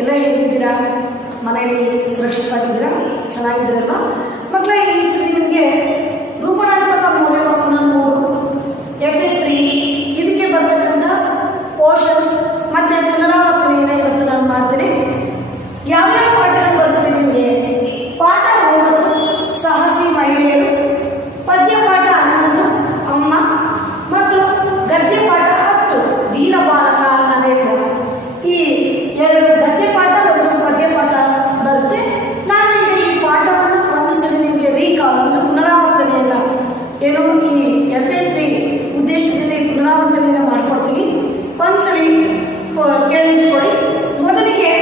ಎಲ್ಲ ಹೇಗಿದ್ದೀರಾ? ಮನೆಯಲ್ಲಿ ಸುರಕ್ಷಿತವಾಗಿದ್ದೀರಾ? ಚೆನ್ನಾಗಿದ್ದೀರಲ್ವಾ ಮಕ್ಕಳೇ? ಈ ಸರಿ ನಿಮಗೆ ರೂಪಣಾತ್ಮಕ ಮೌಲ್ಯಮಾಪನ 3 FA3 ಇದಕ್ಕೆ ಬರ್ತಕ್ಕಂಥ ಪೋರ್ಷನ್ಸ್ ಮತ್ತು ಪುನರಾವರ್ತನೆಯನ್ನು ಇವತ್ತು ನಾನು ಮಾಡ್ತೀನಿ. ಯಾವ್ಯಾವ ಪಾಠಗಳು ಬರುತ್ತೆ ನಿಮಗೆ? ಪಾಠ 9 ಸಾಹಸಿ ಮಹಿಳೆಯರು, ಪದ್ಯ ಪಾಠ 11 ಅಮ್ಮ, ಮತ್ತು ಗದ್ಯ ಪಾಠ 10 ಧೀರ ಬಾಲಕ ನರೇಂದ್ರ. ಈ 2 ಗದ್ಯ ಪಾಠ ಒಂದು ಪದ್ಯ ಪಾಠ ಬರುತ್ತೆ. ನಾನು ಈಗ ಈ ಪಾಠವನ್ನು ಒಂದು ಸಲ ನಿಮಗೆ ರೀಕಾಲ್ ಅಂದರೆ ಪುನರಾವರ್ತನೆಯನ್ನು ಏನು ಈ FA3 ಉದ್ದೇಶದಲ್ಲಿ ಪುನರಾವರ್ತನೆಯನ್ನು ಮಾಡ್ಕೊಡ್ತೀನಿ. ಒಂದ್ಸಲಿ ಕೇಳಿಸ್ಕೊಳ್ಳಿ. ಮೊದಲಿಗೆ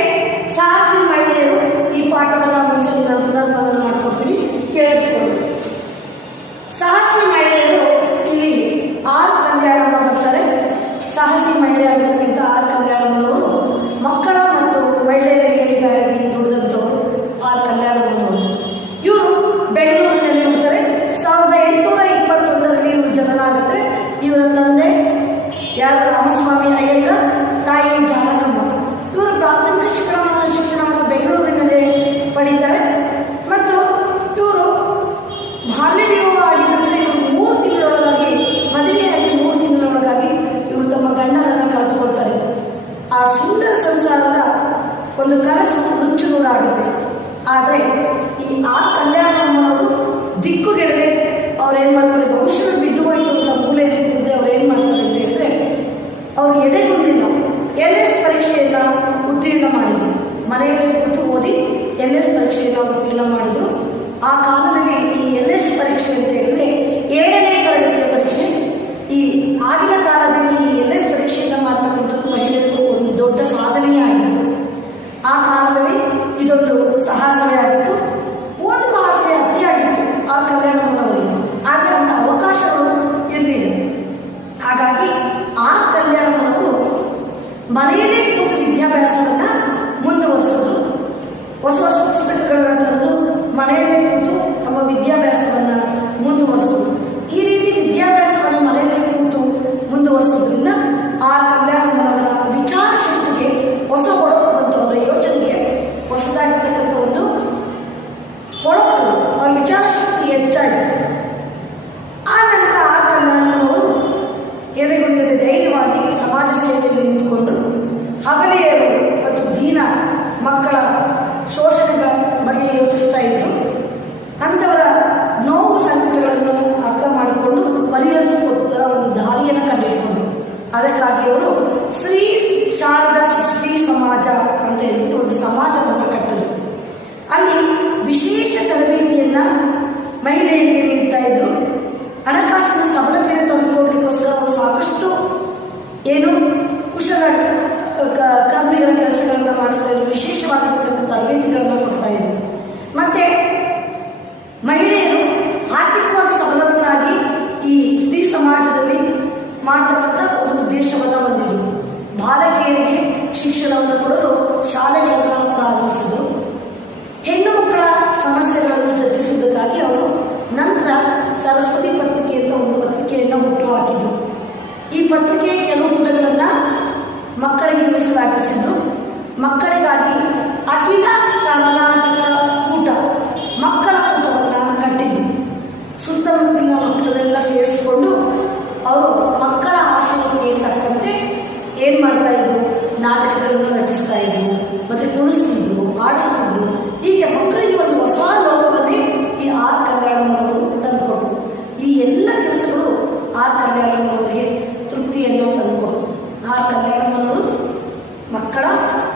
ಸಾಹಸಿ ಮಹಿಳೆಯರು ಈ ಪಾಠವನ್ನು ಒಂದ್ಸಲಿ ನಾನು ಪುನರಾವರ್ತನೆ ಮಾಡ್ಕೊಡ್ತೀನಿ, ಕೇಳಿಸ್ಕೊಳ್ಳಿ. ಸಾಹಸಿ ಮಹಿಳೆಯರು ಇಲ್ಲಿ ಆರ್ ಕಲ್ಯಾಣಮ್ಮ ಬರ್ತಾರೆ. ಸಾಹಸಿ ಮಹಿಳೆ ಆಗಿರ್ತಕ್ಕಂಥ ಆರ್ ಕಲ್ಯಾಣಮ್ಮನವರು ಮಕ್ಕಳ ಮತ್ತು ಮಹಿಳೆಯರ ಏಳಿಗೆಗಾಗಿ ದುಡಿದಂಥವರು ಆರ್ ಕಲ್ಯಾಣಮ್ಮನವರು. ಇವರು ಬೆಂಗಳೂರಿನಲ್ಲಿ ಇರ್ತಾರೆ. 1821ರಲ್ಲಿ ಇವರು ಜನನಾಗುತ್ತೆ. ಇವರ ತಂದೆ ಯಾರು? ರಾಮಸ್ವಾಮಿ ಅಯ್ಯಂಗಾರ್, ತಾಯಿ ಜಾನಕಮ್ಮ. ಇವರು ಪ್ರಾಥಮಿಕ ಶಿಕ್ಷಣವನ್ನು ಬೆಂಗಳೂರಿನಲ್ಲಿ ಪಡೀತಾರೆ. ಮತ್ತು ಇವರು ಬಾಲ್ಯ ವಿವಾಹ ಆಗಿದ್ದಂತೆ ಇವರು 3 ತಿಂಗಳೊಳಗಾಗಿ ಮದುವೆಯಾಗಿ 3 ತಿಂಗಳೊಳಗಾಗಿ ಇವರು ತಮ್ಮ ಗಂಡನನ್ನು ಕಳೆದುಕೊಳ್ತಾರೆ. ಆ ಸುಂದರ ಸಂಸಾರದ ಒಂದು ಕನಸು ನುಚ್ಚು ನೂರಾಗುತ್ತೆ. ಆದರೆ ಈ ಆ ಕಲ್ಯಾಣಮ್ಮನವರು ದಿಕ್ಕುಗೆಡದೆ ಅವ್ರೇನು ಮಾಡ್ತಾರೆ? ಭವಿಷ್ಯದ ಬಿದ್ದು ಹೋಯಿತು ಅಂತ ಮೂಲೆಯಲ್ಲಿ ಕೂಡದೆ ಅವ್ರು ಏನು ಮಾಡ್ತಾರೆ ಅಂತ ಹೇಳಿದ್ರೆ, ಅವ್ರು ಎದೆಗುಂದಿಲ್ಲ. LS ಪರೀಕ್ಷೆಯನ್ನು ಉತ್ತೀರ್ಣ ಮಾಡಿದರು. ಮನೆಯಲ್ಲಿ ಕೂತು ಓದಿ LS ಪರೀಕ್ಷೆಯನ್ನು ಉತ್ತೀರ್ಣ ಮಾಡಿದರು. ಆ ಕಾಲದಲ್ಲಿ ಈ LS ಪರೀಕ್ಷೆ ಅಂತ ಹೇಳಿದ್ರೆ 7ನೇ ತರಗತಿಯ ಪರೀಕ್ಷೆ. ಈ ಆಗಿನ ಕಾಲದಲ್ಲಿ ಈ LS ಪರೀಕ್ಷೆಯನ್ನು ಮಾಡ್ತಕ್ಕಂಥದ್ದು ಮಹಿಳೆಯರಿಗೂ ಒಂದು ದೊಡ್ಡ ಸಾಧನೆಯೇ ಆಗಿತ್ತು. ಆ ಕಾಲದಲ್ಲಿ ಇದೊಂದು ಸಾಹಸವೇ ಆಗಿತ್ತು, ಓದುವ ಆಸೆ ಅತಿಯಾಗಿತ್ತು ಆ ಕಲ್ಯಾಣಮ್ಮನವರಿಗೆ. ಆದರೆ ಅಂಥ ಅವಕಾಶಗಳು ಇರಲಿಲ್ಲ. ಹಾಗಾಗಿ ಆ ಕಲ್ಯಾಣಮ್ಮನವರು ಮನೆಯಲ್ಲೇ ಕೂತು ವಿದ್ಯಾಭ್ಯಾಸವನ್ನು ಮುಂದುವರಿಸಿದ್ರು. ಹೊಸ ಹೊಸ ಪುಸ್ತಕಗಳನ್ನು ತಂದು ಮನೆಯಲ್ಲೇ ಕೂತು ನಮ್ಮ ವಿದ್ಯಾಭ್ಯಾಸವನ್ನು ಮುಂದುವರಿಸಿದ್ರು. ಈ ರೀತಿ ವಿದ್ಯಾಭ್ಯಾಸವನ್ನು ಮನೆಯಲ್ಲೇ ಕೂತು ಮುಂದುವರಿಸೋದ್ರಿಂದ ಆ ಕಲ್ಯಾಣಮ್ಮನವರ ವಿಚಾರ ಶಕ್ತಿಗೆ ಹೊಸ ಹೊಳಪು ಬಂತು. ಅವರ ಯೋಚನೆಗೆ ಹೊಸದಾಗಿರ್ತಕ್ಕಂಥ ಒಂದು ಹೊಳಪು, ಅವರ ವಿಚಾರ ಶಕ್ತಿ ಹೆಚ್ಚಾಯಿತು. ಆ ನಂತರ ಆ ಕಲ್ಯಾಣಮ್ಮನವರು ಎದೆಗುಂದದೆ ಧೈರ್ಯವಾಗಿ ಸಮಾಜ ಸೇವೆಯಲ್ಲಿ ನಿಂತುಕೊಂಡು ಹಬಲೆಯರು ಮತ್ತು ದೀನ ಮಕ್ಕಳ ಶೋಷಣೆಗಳ ಬಗ್ಗೆ ಯೋಚಿಸ್ತಾ ಇದ್ರು. ಅಂಥವರ ನೋವು ಸಂಕಟಗಳನ್ನು ಅರ್ಥ ಮಾಡಿಕೊಂಡು ಪರಿಹರಿಸಿಕೊಳ್ಳುವ ಒಂದು ದಾರಿಯನ್ನು ಕಂಡುಹಿಡ್ಕೊಂಡ್ರು. ಅದಕ್ಕಾಗಿ ಅವರು ಶ್ರೀ ಶಾರದಾ ಶ್ರೀ ಸಮಾಜ ಅಂತ ಹೇಳ್ಬಿಟ್ಟು ಒಂದು ಸಮಾಜವನ್ನು ಕಟ್ಟಿದ್ರು. ಅಲ್ಲಿ ವಿಶೇಷ ತರಬೇತಿಯನ್ನು ಮಹಿಳೆಯರಿಗೆ ನೀಡ್ತಾ ಇದ್ರು. ಹಣಕಾಸಿನ ಸಬಲತೆಯನ್ನು ತಂದುಕೊಡ್ಲಿಕ್ಕೋಸ್ಕರ ಅವರು ಸಾಕಷ್ಟು ಏನು ಕುಶಲ ಕರ್ಮಿಗಳ ಕೆಲಸಗಳನ್ನು ಮಾಡಿಸ್ತಾ ಇದ್ರು. ವಿಶೇಷವಾಗಿರ್ತಕ್ಕಂಥ ತರಬೇತಿಗಳನ್ನು ಕೊಡ್ತಾ ಇದ್ರು. ಮತ್ತು ಮಹಿಳೆಯರು ಆರ್ಥಿಕವಾಗಿ ಸಬಲರನ್ನಾಗಿ ಈ ಸ್ತ್ರೀ ಸಮಾಜದಲ್ಲಿ ಮಾಡತಕ್ಕಂಥ ಒಂದು ಉದ್ದೇಶವನ್ನು ಹೊಂದಿದ್ರು. ಬಾಲಕಿಯರಿಗೆ ಶಿಕ್ಷಣವನ್ನು ಕೊಡಲು ಶಾಲೆಗಳನ್ನು ಪ್ರಾರಂಭಿಸಿದರು. ಹೆಣ್ಣು ಮಕ್ಕಳ ಸಮಸ್ಯೆಗಳನ್ನು ಚರ್ಚಿಸುವುದಕ್ಕಾಗಿ ಅವರು ನಂತರ ಸರಸ್ವತಿ ಪತ್ರಿಕೆ ಅಂತ ಒಂದು ಪತ್ರಿಕೆಯನ್ನು ಹುಟ್ಟುಹಾಕಿದರು. ಈ ಪತ್ರಿಕೆಯ ಕೆಲವು ಪುಟಗಳನ್ನು ಮಕ್ಕಳಿಗೆ ಮೀಸಲಾಗಿಸಿದ್ರು. ಮಕ್ಕಳಿಗಾಗಿ ಅಖಿಲ ಕರ್ನಾಟಕ ಕೂಟ, ಮಕ್ಕಳ ಕೂಟವನ್ನು ಕಟ್ಟಿದ್ರು. ಸುತ್ತಮುತ್ತಲಿನ ಮಕ್ಕಳನ್ನೆಲ್ಲ ಸೇರಿಸಿಕೊಂಡು ಅವರು ಮಕ್ಕಳ ಆಶಯಕ್ಕೆ ತಕ್ಕಂತೆ ಏನು ಮಾಡ್ತಾ ಇದ್ರು? ನಾಟಕಗಳನ್ನು ರಚಿಸ್ತಾ ಇದ್ರು, ಮತ್ತು ಕುಣಿಸ್ತಿದ್ರು, ಆಡಿಸ್ತಿದ್ರು. ಹೀಗೆ ಮಕ್ಕಳಿಗೆ ಒಂದು ಹೊಸ ಲೋಕವನ್ನೇ ಈ ಆರ್ ಕಲ್ಯಾಣಮ್ಮನವರು ತಂದುಕೊಟ್ರು. ಈ ಎಲ್ಲ ಕೆಲಸಗಳು ಆರ್ ಕಲ್ಯಾಣಮ್ಮನವರಿಗೆ ತೃಪ್ತಿಯನ್ನು ತಂದುಕೊಟ್ರು. ಆರ್ ಕಲ್ಯಾಣಮ್ಮನವರು ಮಕ್ಕಳ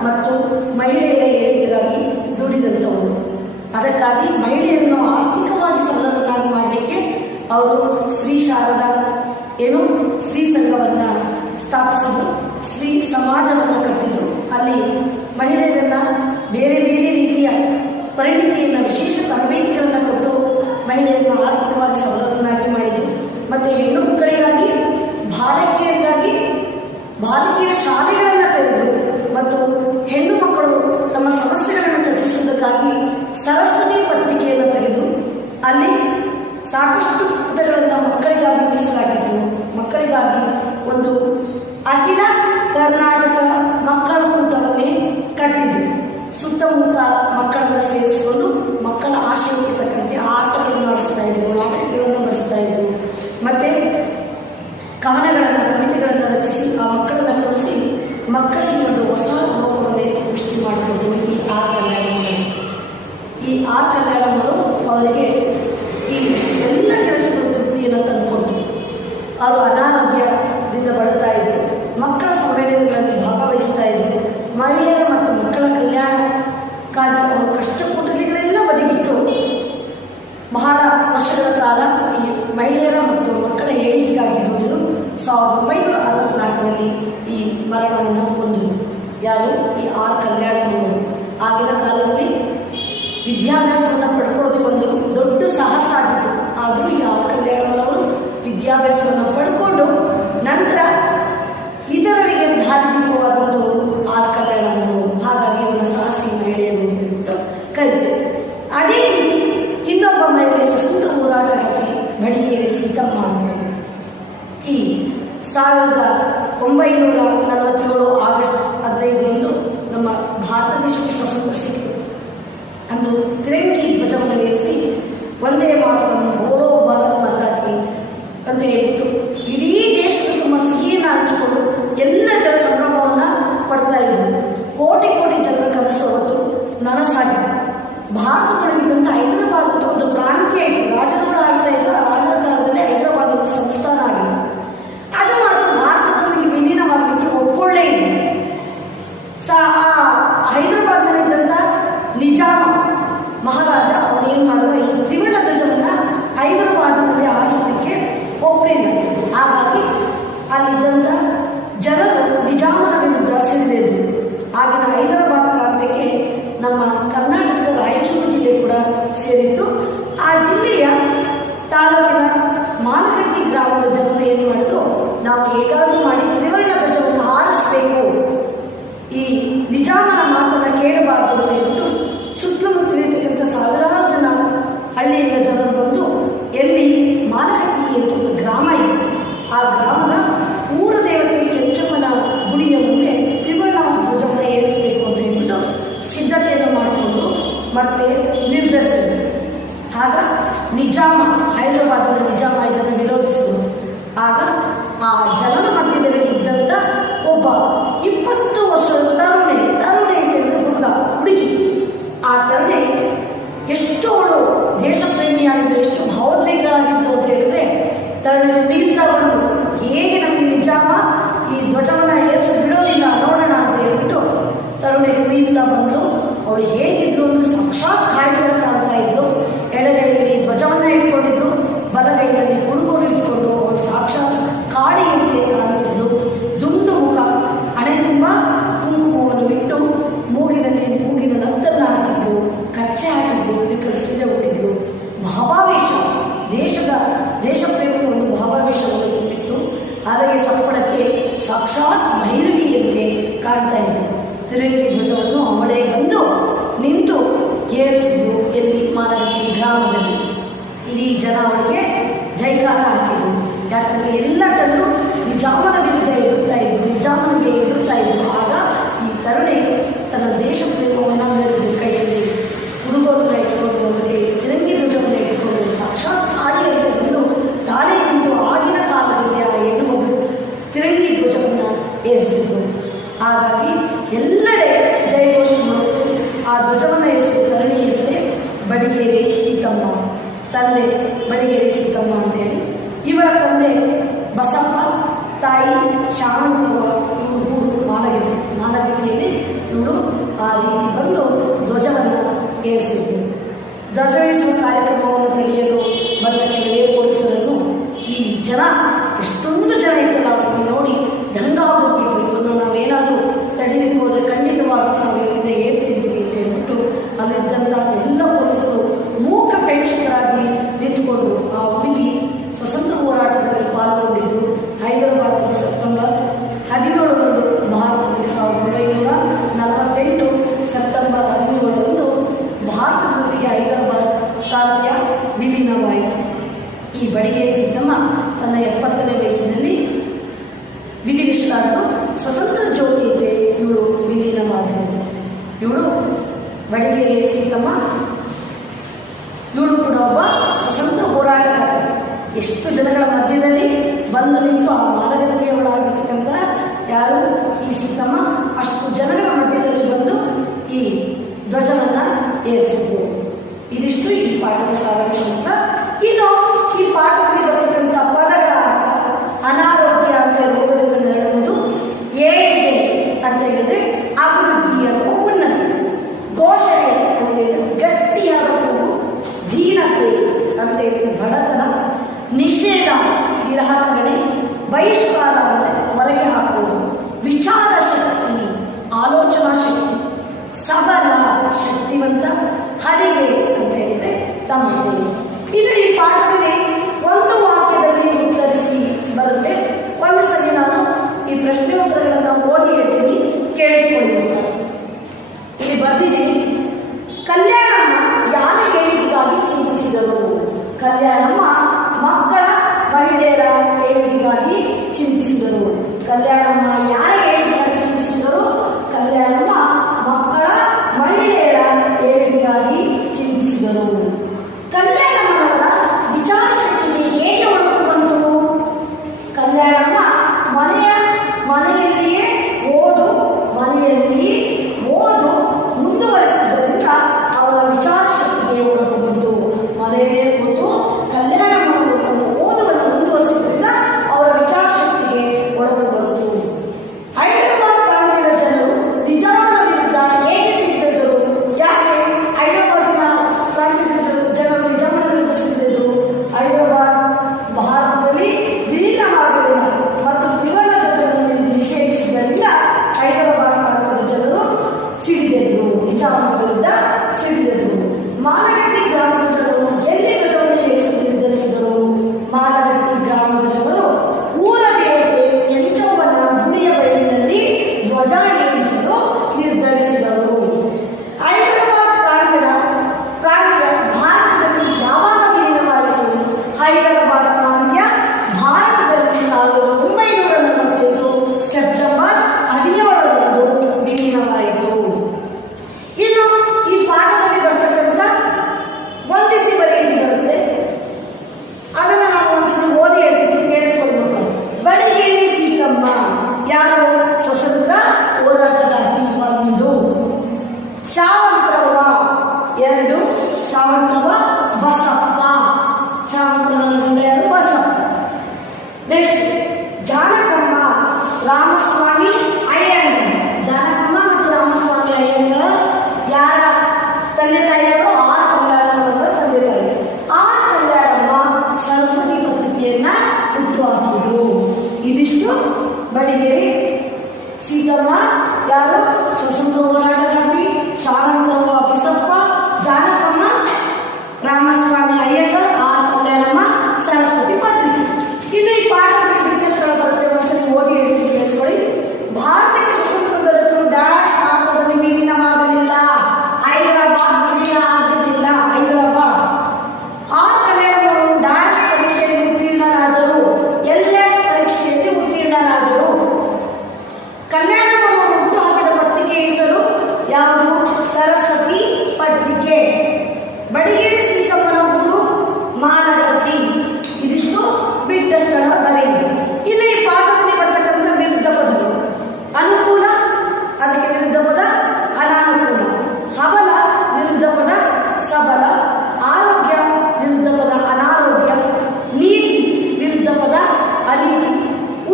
ಮತ್ತು ಮಹಿಳೆಯರ ಏಳಿಗೆಗಾಗಿ ದುಡಿದಂಥವರು. ಅದಕ್ಕಾಗಿ ಮಹಿಳೆಯರನ್ನು ಆರ್ಥಿಕವಾಗಿ ಸಬಲರನ್ನಾಗಿ ಮಾಡಲಿಕ್ಕೆ ಅವರು ಶ್ರೀ ಶಾರದಾ ಏನು ಸ್ತ್ರೀ ಸಂಘವನ್ನು ಸ್ಥಾಪಿಸಿದ್ರು. ಸ್ತ್ರೀ ಸಮಾಜವನ್ನು ಕಟ್ಟಿದ್ರು. ಅಲ್ಲಿ ಮಹಿಳೆಯರನ್ನು ಬೇರೆ ಬೇರೆ ರೀತಿಯ ಪರಿಣಿತಿಯನ್ನು, ವಿಶೇಷ ತರಬೇತಿಗಳನ್ನು ಕೊಟ್ಟು ಮಹಿಳೆಯರನ್ನು ಆರ್ಥಿಕವಾಗಿ ಸಬಲರನ್ನಾಗಿ ಮಾಡಿದರು. ಮತ್ತು ಹೆಣ್ಣು ಮಕ್ಕಳಿಗಾಗಿ ಬಾಲಕಿಯರ ಶಾಲೆಗಳನ್ನು ತೆರೆದರು. ಮತ್ತು ಹೆಣ್ಣು ಮಕ್ಕಳು ತಮ್ಮ ಸಮಸ್ಯೆಗಳನ್ನು ಚರ್ಚಿಸುವುದಕ್ಕಾಗಿ ಸರಸ್ವತಿ ಪತ್ರಿಕೆಯನ್ನು ತೆಗೆದು ಅಲ್ಲಿ ಸಾಕಷ್ಟು ಪುಟಗಳನ್ನು ಮಕ್ಕಳಿಗಾಗಿ ಮೀಸಲಾಗಿತ್ತು. ಮಕ್ಕಳಿಗಾಗಿ ಒಂದು ಅಖಿಲ ಕರ್ನಾಟಕ ಮಕ್ಕಳ ಕೂಟವನ್ನೇ ಕಟ್ಟಿದ್ರು. ಸುತ್ತಮುತ್ತ ಮಕ್ಕಳನ್ನು ಸೇರಿಸಿಕೊಂಡು ಮಕ್ಕಳ ಆಶಯಕ್ಕೆ ತಕ್ಕಂತೆ ಆಟಗಳನ್ನು ಆಡಿಸ್ತಾ ಇದ್ರು, ನಾಟಕಗಳನ್ನು ಬರೆಸ್ತಾ ಇದ್ರು. ಮತ್ತು ಕವನಗಳನ್ನು, ಕವಿತೆಗಳನ್ನು ರಚಿಸಿ ಆ ಮಕ್ಕಳನ್ನು ಕಲಿಸಿ ಮಕ್ಕಳಿಗೆ ಒಂದು ಹೊಸ ಲೋಕವನ್ನೇ ಸೃಷ್ಟಿ ಮಾಡಿಕೊಂಡು ಈ ಆರ್ ಕಲ್ಯಾಣಗಳು. ಈ ಆರ್ ಕಲ್ಯಾಣಗಳು ಅವರಿಗೆ ಈ ಎಲ್ಲ ಕೆಲಸಗಳು ತೃಪ್ತಿಯನ್ನು ತಂದುಕೊಡ್ತು. ಅವರು ಅನಾರೋಗ್ಯದಿಂದ ಬಳಲ್ತಾ ಇದ್ರು, ಮಕ್ಕಳ ಸಮ್ಮೇಳನಗಳಲ್ಲಿ ಭಾಗವಹಿಸ್ತಾ ಇದ್ರು. ಮಹಿಳೆಯರ ಮತ್ತು ಮಕ್ಕಳ ಕಲ್ಯಾಣಕ್ಕಾಗಿ ಅವರು ಕಷ್ಟಪಟ್ಟುಗಳೆಲ್ಲ ಬದಿಗಿಟ್ಟು ಬಹಳ ವರ್ಷಗಳ ಕಾಲ ಈ ಮಹಿಳೆಯರ ಮತ್ತು ಮಕ್ಕಳ ಏಳಿಗೆಗಾಗಿ ದುಡಿದು 1964ರಲ್ಲಿ ಈ ಮರಣವನ್ನು ಹೊಂದಿದರು. ಯಾರು? ಈ ಆರ್ ಕಲ್ಯಾಣಗಳು. ಆಗಿನ ಕಾಲದಲ್ಲಿ ವಿದ್ಯಾಭ್ಯಾಸವನ್ನು ಪಡ್ಕೊಳ್ಳೋದು ಒಂದು ದೊಡ್ಡ ಸಾಹಸ ಆಗಿತ್ತು. ಆದರೂ ಈ ಆರ್ ಕಲ್ಯಾಣವರು ವಿದ್ಯಾಭ್ಯಾಸವನ್ನು ಪಡ್ಕೊಂಡು ನಂತರ ಇತರರಿಗೆ ಧಾರ್ಮಿಕವಾದಂಥವರು ಆರ್ ಕಲ್ಯಾಣಗಳು. ಹಾಗಾಗಿ ಇವನ್ನ ಸಾಹಸಿ ಮಹಿಳೆಯರು ಅಂತ ಹೇಳ್ಬಿಟ್ಟು ಕರೀತಾರೆ. ಅದೇ ರೀತಿ ಇನ್ನೊಬ್ಬ ಮಹಿಳೆ ಸ್ವತಂತ್ರ ಹೋರಾಟಗಾರ್ತಿ ಬಡಿಗೇರಿ ಸೀತಮ್ಮ ಅಂತ ಹೇಳಿ ಈ 1947 ಆಗಸ್ಟ್ 15ರಂದು ನಮ್ಮ ಭಾರತ ದೇಶಕ್ಕೆ ಸ್ವಾತಂತ್ರ್ಯ ಸಿಕ್ಕಿತು. ಅಂದು ತಿರಂಗಿ ಧ್ವಜವನ್ನು ಏರಿಸಿ ಒಂದೇ ಮಾತನ್ನು ಬೋಲೋ ಭಾರತ್ ಮಾತಾ ಕಿ ಅಂತ ಹೇಳ್ಬಿಟ್ಟು ಇಡೀ ದೇಶದ ತುಂಬ ಸಿಹಿಯನ್ನು ಹಂಚಿಕೊಂಡು ಎಲ್ಲ ಜನ ಸಂಭ್ರಮವನ್ನು ಪಡ್ತಾ ಇದ್ರು. ಕೋಟಿ ಕೋಟಿ ಜನರ ಕನಸು ಅವತ್ತು ನನಸಾಗಿತ್ತು. ಭಾರತದೊಳಗಿದ್ದಂಥ ಹೈದರಾಬಾದ್ ಅಂತ ಒಂದು ಪ್ರಾಂತ್ಯ ಇತ್ತು, ರಾಜರುಗಳು ಆಗ್ತಾ ಇದ್ರು. ಆ ರಾಜರ ಕಾಲದಲ್ಲಿ ಹೈದರಾಬಾದ್ ಒಂದು ಸಂಸ್ಥಾನ ಆಗಿತ್ತು. ಅದು ಮಾತ್ರ ಭಾರತದೊಂದಿಗೆ ವಿಲೀನವಾಗಲಿಕ್ಕೆ ಒಪ್ಕೊಳ್ಳೇ ಇಲ್ಲ. ಹೈದರಾಬಾದ್ನಲ್ಲಿದ್ದಂಥ ನಿಜಾಮ ಮಹಾರಾಜ ಅವನು ಏನು ಮಾಡಿದ್ರೆ ಈ ತ್ರಿವರ್ಣ ಧ್ವಜವನ್ನು ಹೈದರಾಬಾದ್ನಲ್ಲಿ ಹಾರಿಸಲಿಕ್ಕೆ ಒಪ್ಪಲಿಲ್ಲ. ಹಾಗಾಗಿ ಅಲ್ಲಿದ್ದಂಥ ಜನರು ನಿಜಾಮನ ವಿರುದ್ಧ ಸಿಡಿದಿದ್ರು. ಆಗಿನ ಹೈದರಾಬಾದ್ ಪ್ರಾಂತ್ಯಕ್ಕೆ ನಮ್ಮ ಕರ್ನಾಟಕದ ರಾಯಚೂರು ಜಿಲ್ಲೆ ಕೂಡ ಸೇರಿತ್ತು. ಆ ಜಿಲ್ಲೆಯ ತಾಲೂಕಿನ ಮಾಲಗತ್ತಿ ಗ್ರಾಮದ ಜನರು ಏನು ಮಾಡಿದ್ರು, ನಾವು ಹೇಗಾದರೂ ಮಾಡಿ ತ್ರಿವರ್ಣ ಧ್ವಜವನ್ನು ಹಾರಿಸಬೇಕು, ಈ ನಿಜಾಮನ ಮಾತನ್ನು ಕೇಳಬಾರದು ಅಂತ ಹೇಳ್ಬಿಟ್ಟು ಸುತ್ತಮುತ್ತಲಿರ್ತಕ್ಕಂಥ ಸಾವಿರಾರು ಜನ ಹಳ್ಳಿಯಿಂದ ಜನರು ಬಂದು ಎಲ್ಲಿ ಮಾಲಗತ್ತಿ ಅಂತ ಒಂದು ಗ್ರಾಮ ಇದೆ, ಆ ಗ್ರಾಮದ ಊರ ದೇವತೆ ಕೆಂಚಪ್ಪನ ಗುಡಿಯ ಮುಂದೆ ತ್ರಿವರ್ಣ ಧ್ವಜವನ್ನು ಏರಿಸಬೇಕು ಅಂತ ಹೇಳ್ಬಿಟ್ಟು ಸಿದ್ಧತೆಯನ್ನು ಮಾಡಿಕೊಂಡು ಮತ್ತೆ ನಿರ್ಧರಿಸಿದರು. ಆಗ ನಿಜಾಮ, ಹೈದರಾಬಾದಿನ ನಿಜಾಮ ಇದನ್ನು ವಿರೋಧಿಸಿದರು. ಆಗ ಆ ಜನರ ಮಧ್ಯದಲ್ಲಿ ಇದ್ದಂಥ ಒಬ್ಬ 20 ವರ್ಷದ ತರುಣೆ ಅಂತ ಹೇಳಿದ್ರೆ ಹುಡುಗಿ, ಆ ತರುಣೆ ಎಷ್ಟು ಅವಳು ದೇಶಪ್ರೇಮಿಯಾಗಿದ್ದು, ಎಷ್ಟು ಭಾವೋದ್ವೇಗಿಗಳಾಗಿದ್ದು ಅಂತ ಹೇಳಿದ್ರೆ ತರುಣೆ ನಿಲ್ತಾ ಬಂದು ಹೇಗೆ ನಮಗೆ ನಿಜಾಮ ಈ ಧ್ವಜವನ್ನು ಏರಿಸಿ ಬಿಡೋದಿಲ್ಲ ನೋಡೋಣ ಅಂತ ಹೇಳ್ಬಿಟ್ಟು ತರುಣೆ ಕುಣಿಯುತ್ತಾ ಬಂದು ಅವಳು ಹೇಗಿದ್ಲು ಅಂದ್ರೆ ಸಾಕ್ಷಾತ್ ಕಾಯ್ತರ ಕಾಣ್ತಾ ಇದ್ಲು. ಎಡಗೈಯಲ್ಲಿ ಧ್ವಜವನ್ನು ಇಟ್ಕೊಂಡಿದ್ದು, ಬಲಗೈಯಲ್ಲಿ ಕುಡುಗೋಲು ಇಟ್ಕೊಂಡು ಅವಳು ಸಾಕ್ಷಾತ್ ಕಾಳಿಯಂತೆ ಕಾಣುತ್ತಿದ್ಲು. ದುಂಡು ಮುಖ, ಹಣೆ ತುಂಬ ಕುಂಕುಮವನ್ನು ಬಿಟ್ಟು ಮೂಗಿನ ನಂತರನ ಹಾಕಿದ್ದು, ಕಚ್ಚೆ ಹಾಕಿದ್ದು, ಬಿಕ್ಕಲು ಸೀರೆ ಉಟ್ಟಿದ್ದು. ಭಾವಾವೇಶ, ದೇಶಪ್ರೇಮದ ಒಂದು ಭಾವಾವೇಶವನ್ನು ತುಂಬಿತ್ತು. ಹಾಗೆ ಸಪ್ಪಳಕ್ಕೆ ಸಾಕ್ಷಾತ್ ಭೈರವಿಯಂತೆ ಕಾಣ್ತಾ ಇದ್ದು. ತಿರಂಗಿ ಧ್ವಜವನ್ನು ಅವಳೇ ಬಂದು ನಿಂತು ಏರಿಸಿದ್ದು ಎಲ್ಲಿ ಮಾಲಗತ್ತಿ ಗ್ರಾಮದಲ್ಲಿ. ಇಡೀ ಜನ ಅವಳಿಗೆ ಜೈಕಾರ ಹಾಕಿದ್ರು. ಯಾಕಂದರೆ ಎಲ್ಲ ಜನರು ನಿಜಾಮನ ವಿರುದ್ಧ ನಿಜಾಮನಿಗೆ ಎದುರ್ತಾ ಇದ್ರು. ಆಗ ಈ ತರುಣೆ ತನ್ನ ದೇಶ ಪ್ರೇಮವನ್ನು ಮೆರೆದು ಕೈಯಲ್ಲಿ ಹುಡುಗರನ್ನ ಇಟ್ಕೊಂಡು, ಅವರಿಗೆ ತಿರಂಗಿ ಧ್ವಜವನ್ನು ಇಟ್ಕೊಂಡು ಸಾಕ್ಷಾತ್ ಕಾಳಿಯಲ್ಲಿ ಬಂದು ತಾನೇ ನಿಂತು ಆಗಿನ ಕಾಲದಲ್ಲಿ ಆ ಹೆಣ್ಣು ಮಗಳು ತಿರಂಗಿ ಧ್ವಜವನ್ನು ಏರಿಸಿದ್ರು. ಹಾಗಾಗಿ ಎಲ್ಲೆಡೆ ಜಯಘೋಷ ಮಾಡುವುದು. ಆ ಧ್ವಜವನ್ನು ಏರಿಸಿದ ತರಣಿ ಹೆಸರೇ ಬಡಿಗೇರಿ ಸೀತಮ್ಮ. ತಂದೆ ಬಡಿಗೇರಿ ಸೀತಮ್ಮ ಅಂತೇಳಿ. ಇವಳ ತಂದೆ ಬಸಪ್ಪ, ತಾಯಿ ಶಾಮಂತವ್ವ. ಇವರು ಊರು ಮಾಲಗತ್ತಿಯಲ್ಲಿ ಇವಳು ಆ ರೀತಿ ಬಂದು ಧ್ವಜವನ್ನು ಏರಿಸಿದ್ರು. ಧ್ವಜವೇರಿಸುವ ಕಾರ್ಯಕ್ರಮವನ್ನು ತಡೆಯಲು ಬಂದ ಕೆಲವೇ ಪೊಲೀಸರನ್ನು ಈ ಜನ, ಎಷ್ಟೊಂದು ಜನ ಇದ್ದಲ್ಲ ಅವರನ್ನು ನೋಡಿ ದಂಗಾಗ್ಬಿಟ್ರು. ಇವನ್ನ ನಾವೇನಾದರೂ ತಡೀಲಿಕ್ಕೆ ಹೋದರೆ ಖಂಡಿತವಾಗಿ ನಾವು ಇವರಿಂದ ಹೇಳ್ತಿದ್ವಿ ಅಂತ ಹೇಳ್ಬಿಟ್ಟು ಅಲ್ಲಿದ್ದಂಥ ಎಲ್ಲ ಪೊಲೀಸರು ಮೂಕ ಪ್ರೇಕ್ಷಕರಾಗಿ ನಿಂತುಕೊಂಡು ಆ ಹುಡುಗಿ ಸ್ವತಂತ್ರ ಹೋರಾಟದಲ್ಲಿ ಪಾಲ್ಗೊಂಡಿದ್ದು. ಹೈದರಾಬಾದ್ ಸೆಪ್ಟೆಂಬರ್ 17ರಂದು ಭಾರತದಲ್ಲಿ 1948 ಸೆಪ್ಟೆಂಬರ್ 17ರಂದು ಭಾರತದೊಂದಿಗೆ ಹೈದರಾಬಾದ್ ಪ್ರಾಂತ್ಯ ವಿಲೀನವಾಯಿತು. ಈ ಬಡಿಗೇರಿ ಸೀತಮ್ಮ ತನ್ನ ಎಷ್ಟು ಜನಗಳ ಮಧ್ಯದಲ್ಲಿ ಬಂದು ನಿಂತು ಆ ಮಾನಗತಿಯವಳಾಗಿರ್ತಕ್ಕಂಥ ಯಾರು ಈ ಸೀತಮ್ಮ ಅಷ್ಟು ಜನಗಳ ಮಧ್ಯದಲ್ಲಿ ಬಂದು ಈ ಧ್ವಜವನ್ನು ಏರಿಸಿದ್ರು. ಇದಿಷ್ಟು ಈ ಪಾಠದ ಸಾರಾಂಶ. ಇನ್ನು ಈ ಪಾಠದಲ್ಲಿ ಬರ್ತಕ್ಕಂಥ ಪದಗಳ ಅರ್ಥ ಅನಾರೋಗ್ಯ ಅಂತ ರೋಗದಿಂದ ನರಳುವುದು, ಏಳಿಗೆ ಅಂತ ಹೇಳಿದ್ರೆ ಅಭಿವೃದ್ಧಿ ಅಥವಾ ಉನ್ನತಿ, ಘೋಷಣೆ ಅಂತ ಹೇಳಿದ್ರೆ ಗಟ್ಟಿಯಾದ ಕೂಗು, ದೀನತೆ ಅಂತ ಹೇಳಿದ್ರೆ ಬಡತನ, ನಿಷೇಧ ನಿರಾಕರಣೆ, ಬಹಿಷ್ಕಾರ ಅಂದರೆ ಹೊರಗೆ ಹಾಕುವುದು, ವಿಚಾರ ಶಕ್ತಿ ಆಲೋಚನಾ ಶಕ್ತಿ, ಸಬಲ ಶಕ್ತಿವಂತ, ಹರಿವೆ ಅಂತ ಹೇಳಿದ್ರೆ ತಮ್ಮದೇ. ಇನ್ನು ಈ ಪಾಠದಲ್ಲಿ ಒಂದು ವಾಕ್ಯದಲ್ಲಿ ಉತ್ತರಿಸಿ ಬರುತ್ತೆ. ಒಂದು ಸಲ ನಾನು ಈ ಪ್ರಶ್ನೆ ಉತ್ತರಗಳನ್ನು ಓದಿ ಹೇಳ್ತೀನಿ, ಕೇಳಿಸಿಕೊಳ್ಳಬೇಕು. ಇಲ್ಲಿ ಬರ್ತಿದ್ದೀನಿ. ಕಲ್ಯಾಣಮ್ಮ ಯಾರ ಏಳಿಗೆಗಾಗಿ ಚಿಂತಿಸಿದರು? ಕಲ್ಯಾಣಮ್ಮ ಮಕ್ಕಳ ಮಹಿಳೆಯರ ಏಳಿಗೆಗಾಗಿ ಚಿಂತಿಸಿದರು. ಕಲ್ಯಾಣಮ್ಮ ಯಾರ ಏಳಿಗೆಗಾಗಿ ಚಿಂತಿಸಿದರು? ಕಲ್ಯಾಣಮ್ಮ ಮಕ್ಕಳ ಮಹಿಳೆಯರ ಏಳಿಗೆಗಾಗಿ ಚಿಂತಿಸಿದರು. ಕಲ್ಯಾಣಮ್ಮನವರ ವಿಚಾರ ಶಕ್ತಿಗೆ ಹೇಗೆ ಒಳಗು ಬಂತು? ಕಲ್ಯಾಣಮ್ಮ ಮನೆಯಲ್ಲಿಯೇ ಓದು ಮುಂದುವರಿಸಿದ್ದರಿಂದ ಅವರ ವಿಚಾರ ಶಕ್ತಿಗೆ ಒಳಗು ಬಂತು. ಮನೆಯಲ್ಲೇ ಕೂತು ಕಲ್ಯಾಣಮ್ಮನವರು ಓದುವನ್ನು ಮುಂದುವರಿಸಿದ್ದರಿಂದ ಅವರ ವಿಚಾರ ಶಕ್ತಿಗೆ ಒಳಗು ಬಂತು. ಹೈದರಾಬಾದ್ ಪ್ರಾಂತ್ಯದ ಜನರು ನಿಜಾಮನ ವಿರುದ್ಧ ಹೇಗೆ ಸಿಕ್ಕಿದ್ದರು? ಯಾಕೆ ಹೈದರಾಬಾದಿನ ಪ್ರಾಂತ್ಯದ ಜನರು ನಿಜಾಮನ ವಿರುದ್ಧ ಸಿಕ್ಕಿದ್ರು? ಹೈದರಾಬಾದ್ ಭಾರತದಲ್ಲಿ ವಿಲೀನವಾಗಲಿಲ್ಲ ಮತ್ತು ತ್ರಿವರ್ಣ ಧ್ವಜವನ್ನು ನಿಷೇಧಿಸಿದ್ದರಿಂದ ಹೈದರಾಬಾದ್ ಪ್ರಾಂತ್ಯದ ಜನರು ಸಿಡಿದೆದ್ರು, ನಿಜಾಮನ ವಿರುದ್ಧ ಸಿಡಿದೆದ್ರು. ಮಾನಗಟ್ಟಿ ಗ್ರಾಮದ ಜನರು ಎಲ್ಲಿ ಧ್ವಜವನ್ನು ಏರಿಸಲು ನಿರ್ಧರಿಸಿದರು? ಮಾನಗಟ್ಟಿ ಗ್ರಾಮದ ಜನರು ಊರ ದೇವತೆ ಕೆಂಚವ್ವನ ಗುಡಿಯ ಬಯಲಿನಲ್ಲಿ ಧ್ವಜ ಏರಿಸಲು ನಿರ್ಧರಿಸಿದರು. ಹೈದರಾಬಾದ್ ಪ್ರಾಂತ್ಯ ಭಾರತದಲ್ಲಿ ಯಾವಾಗ ವಿಲೀನವಾಯಿತು? ಹೈದರಾಬಾದ್ ಪ್ರಾಂತ್ಯ ಭಾರತದಲ್ಲಿ 1948 ಸೆಪ್ಟೆಂಬರ್ 17ರಂದು ವಿಲೀನವಾಯಿತು. ಇನ್ನು ಈ ಪಾಠದಲ್ಲಿ ಬರ್ತಕ್ಕಂಥ ವಂದಿಸಿ ಬರೆಯಿರಿ ಬರುತ್ತೆ. ಅದನ್ನು ನಾವು ಒಂದ್ಸಲ ಓದಿ ಹೇಳ್ತೀನಿ, ಕೇಳಿಸ್ಕೊಳ್ಬೇಕು. ಬಡಿಗೇರಿ ಸೀತಮ್ಮ ಯಾರು? ಸ್ವತಂತ್ರ ಹೋರಾಟಗಾರ್ತಿ 1. ಶಾವಂತ್ರವ್ವ 2. ಶಾವಂತ್ರವ್ವ ಬಸಪ್ಪ. ಶಾವಂತ್ರವ್ವನ ಗಂಡ ಯಾರು? ಬಸಪ್ಪ. ನೆಕ್ಸ್ಟ್ ಜಾನಕಮ್ಮ ರಾಮಸ್ವಾಮಿ ಅಯ್ಯಂಗಾರ್. ಜಾನಕಮ್ಮ ಮತ್ತು ರಾಮಸ್ವಾಮಿ ಅಯ್ಯಂಗಾರ್ ಯಾರ ತಂದೆ ತಾಯಿಗಳು? ಆರ್ ಕಲ್ಯಾಣಮ್ಮನವರ ತಂದೆ ತಾಯಿ. ಆರ್ ಕಲ್ಯಾಣಮ್ಮ ಸರಸ್ವತಿ ಪತ್ರಿಕೆಯನ್ನ ಹುಟ್ಟುಹಾಕಿದ್ರು. ಇದಿಷ್ಟು ಬಡಿಗೇರಿ ಸೀತಮ್ಮ ಯಾರು? ಸ್ವತಂತ್ರ ಹೋರಾಟಗಾರ್ತಿ. ಶಾವಂತ್ರವ್ವ ಬಸಪ್ಪ, ಜಾನಕಮ್ಮ ರಾಮಸ್ವಾಮಿ ಅಯ್ಯಂಗಾರ್, ಆರ್ ಕಲ್ಯಾಣಮ್ಮ ಸರಸ್ವತಿ ಪತ್ರಿಕೆ. ಇನ್ನು ಈ ಪಾಠದಲ್ಲಿ ಬಿಡಿಸ್ಗಳ ಬರುತ್ತೆ, ಒಂದ್ಸರಿ ಓದಿ ಹೇಳ್ತೀನಿ, ಕೇಳಿಸ್ಕೊಳ್ಳಿ. ಭಾರತಕ್ಕೆ ಸ್ವತಂತ್ರ ದೊರೆತರು ಡ್ಯಾಶ್ ಭಾರತದಲ್ಲಿ ವಿಲೀನವಾಗಲಿಲ್ಲ. ಹೈದರಾಬಾದ್ ವಿಲೀನ ಆಗಲಿಲ್ಲ. ಹೈದರಾಬಾದ್. ಆರ್ ಕಲ್ಯಾಣಮ್ಮವರು ಡ್ಯಾಶ್ ಪರೀಕ್ಷೆಯಲ್ಲಿ ಉತ್ತೀರ್ಣರಾದರು. LS ಪರೀಕ್ಷೆಯಲ್ಲಿ ಉತ್ತೀರ್ಣರಾದರು. ಕಲ್ಯಾಣಮ್ಮವರು ಹುಟ್ಟು ಹಾಕಿದ ಪತ್ರಿಕೆ ಹೆಸರು ಯಾವುದು? ಸರಸ್ವತಿ ಪತ್ರಿಕೆ. ಬಡಿಗೇರಿ ಸೀತಮ್ಮನ ಊರು ಮಾನಗಟ್ಟಿ. ಇದಿಷ್ಟು ಬಿಟ್ಟ ಸ್ಥಳ ಬರೆಯಿರಿ. ಇನ್ನು ಈ ಪಾಠದಲ್ಲಿ ಬರ್ತಕ್ಕಂಥ ವಿರುದ್ಧ ಪದಗಳು: ಅನುಕೂಲ ಅದಕ್ಕೆ ವಿರುದ್ಧ ಪದ ಅನಾನುಕೂಲ, ಹಬಲ ವಿರುದ್ಧ ಪದ ಸಬಲ, ಆರೋಗ್ಯ ವಿರುದ್ಧ ಪದ ಅನಾರೋಗ್ಯ, ನೀತಿ ವಿರುದ್ಧ ಪದ ಅನೀತಿ,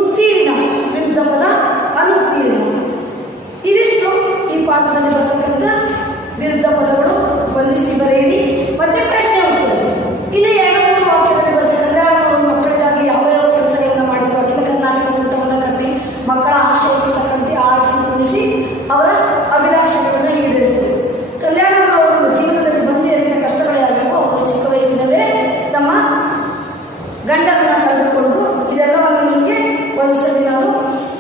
ಉತ್ತೀರ್ಣ ವಿರುದ್ಧ ಪದ ಅನುತ್ತೀರ್ಣ. ಇದಿಷ್ಟು ಈ ಪಾಠದಲ್ಲಿ ಬರ್ತಕ್ಕಂಥ ವಿರುದ್ಧ ಪದಗಳು. ಬಂಧಿಸಿ ಬರೆಯಿರಿ ಮತ್ತೆ ಪ್ರಶ್ನೆ ಉತ್ತರ. ಇನ್ನು 2-3 ವಾಕ್ಯದಲ್ಲಿ ಬರ್ತದೆ. ಕಲ್ಯಾಣಮ್ಮ ಮಕ್ಕಳಿಗಾಗಿ ಯಾವ ಕೆಲಸಗಳನ್ನು ಮಾಡಿದ್ರು? ಅಖಿಲ ಕರ್ನಾಟಕ ಊಟವನ್ನು ಕಟ್ಟಿ ಮಕ್ಕಳ ಆಶಯಕ್ಕೆ ತಕ್ಕಂತೆ ಆಡಿಸಿ ಕುಣಿಸಿ ಅವರ ಅಭಿಲಾಷೆಗಳನ್ನು ಈಡೇರಿಸಿದರು. ಕಲ್ಯಾಣಮ್ಮನವರು ಜೀವನದಲ್ಲಿ ಬಂದು ಏನಿನ ಕಷ್ಟಗಳು ಯಾರಬೇಕು? ಅವರು ಚಿಕ್ಕ ವಯಸ್ಸಿನಲ್ಲೇ ತಮ್ಮ ಗಂಡನನ್ನು ಕಳೆದುಕೊಂಡ್ರು. ಇದೆಲ್ಲವನ್ನು ನಿಮಗೆ ಒಂದ್ಸಲಿ ನಾನು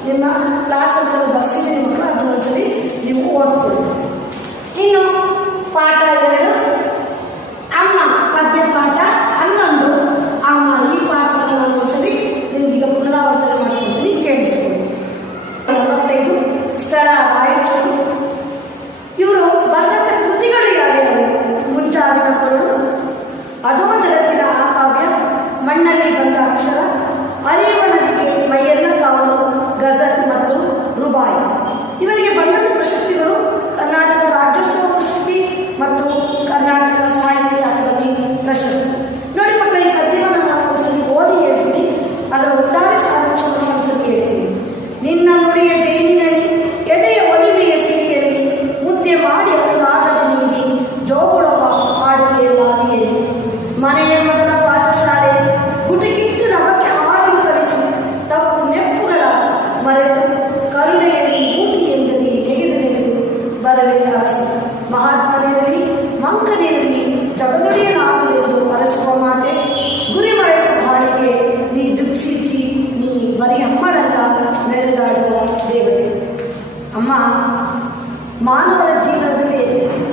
ನಿಮ್ಮ ಕ್ಲಾಸ್ ಅಂತ ಬರ್ಸಿದ್ದೀನಿ ಮಕ್ಕಳು, ಅದನ್ನ ಒಂದ್ಸಲಿ ನೀವು ಓದ್ಕೊಳ್ಳಿ. ಇನ್ನು ಪಾಠ 2 ಅಮ್ಮ ಪದ್ಯ ಪಾಠ 11 ಅಮ್ಮ. ಈ ಪಾಠವನ್ನು ನಾನು ಒಂದ್ಸಲಿ ನಿಮ್ಗೀಗ ಪುನರಾವರ್ತನೆ ಮಾಡಿದ್ದೀನಿ, ಕೇಳಿಸ್ಕೊಳ್ಳಿ. 45 ಸ್ಥಳ ರಾಯಚೂರು. ಇವರು ಬರೆದಂಥ ಕೃತಿಗಳು ಯಾವ್ಯಾವು? ಮುಂಜಾವಿನ ಕೊರಡು, ಅದೋ ಜಗತ್ತಿನ ಆ ಕಾವ್ಯ, ಮಣ್ಣಲ್ಲಿ ಬಂದ ಬರವೇ ಅರಸಿ. ಮಹಾತ್ಮನಿರಲಿ ಮಂಕನಿರಲಿ ಜಗದೊಡೆಯನಾಗಲೆಂದು ಅರಸುವ ಮಾತೆ, ಗುರಿ ಮರೆತ ಬಾಳಿಗೆ ನೀ ದುಃಖಿಸಿ ನೀ ಬರೀ ಅಮ್ಮಳಲ್ಲ ನಡೆದಾಡುವ ದೇವತೆ. ಅಮ್ಮ ಮಾನವರ ಜೀವನದಲ್ಲಿ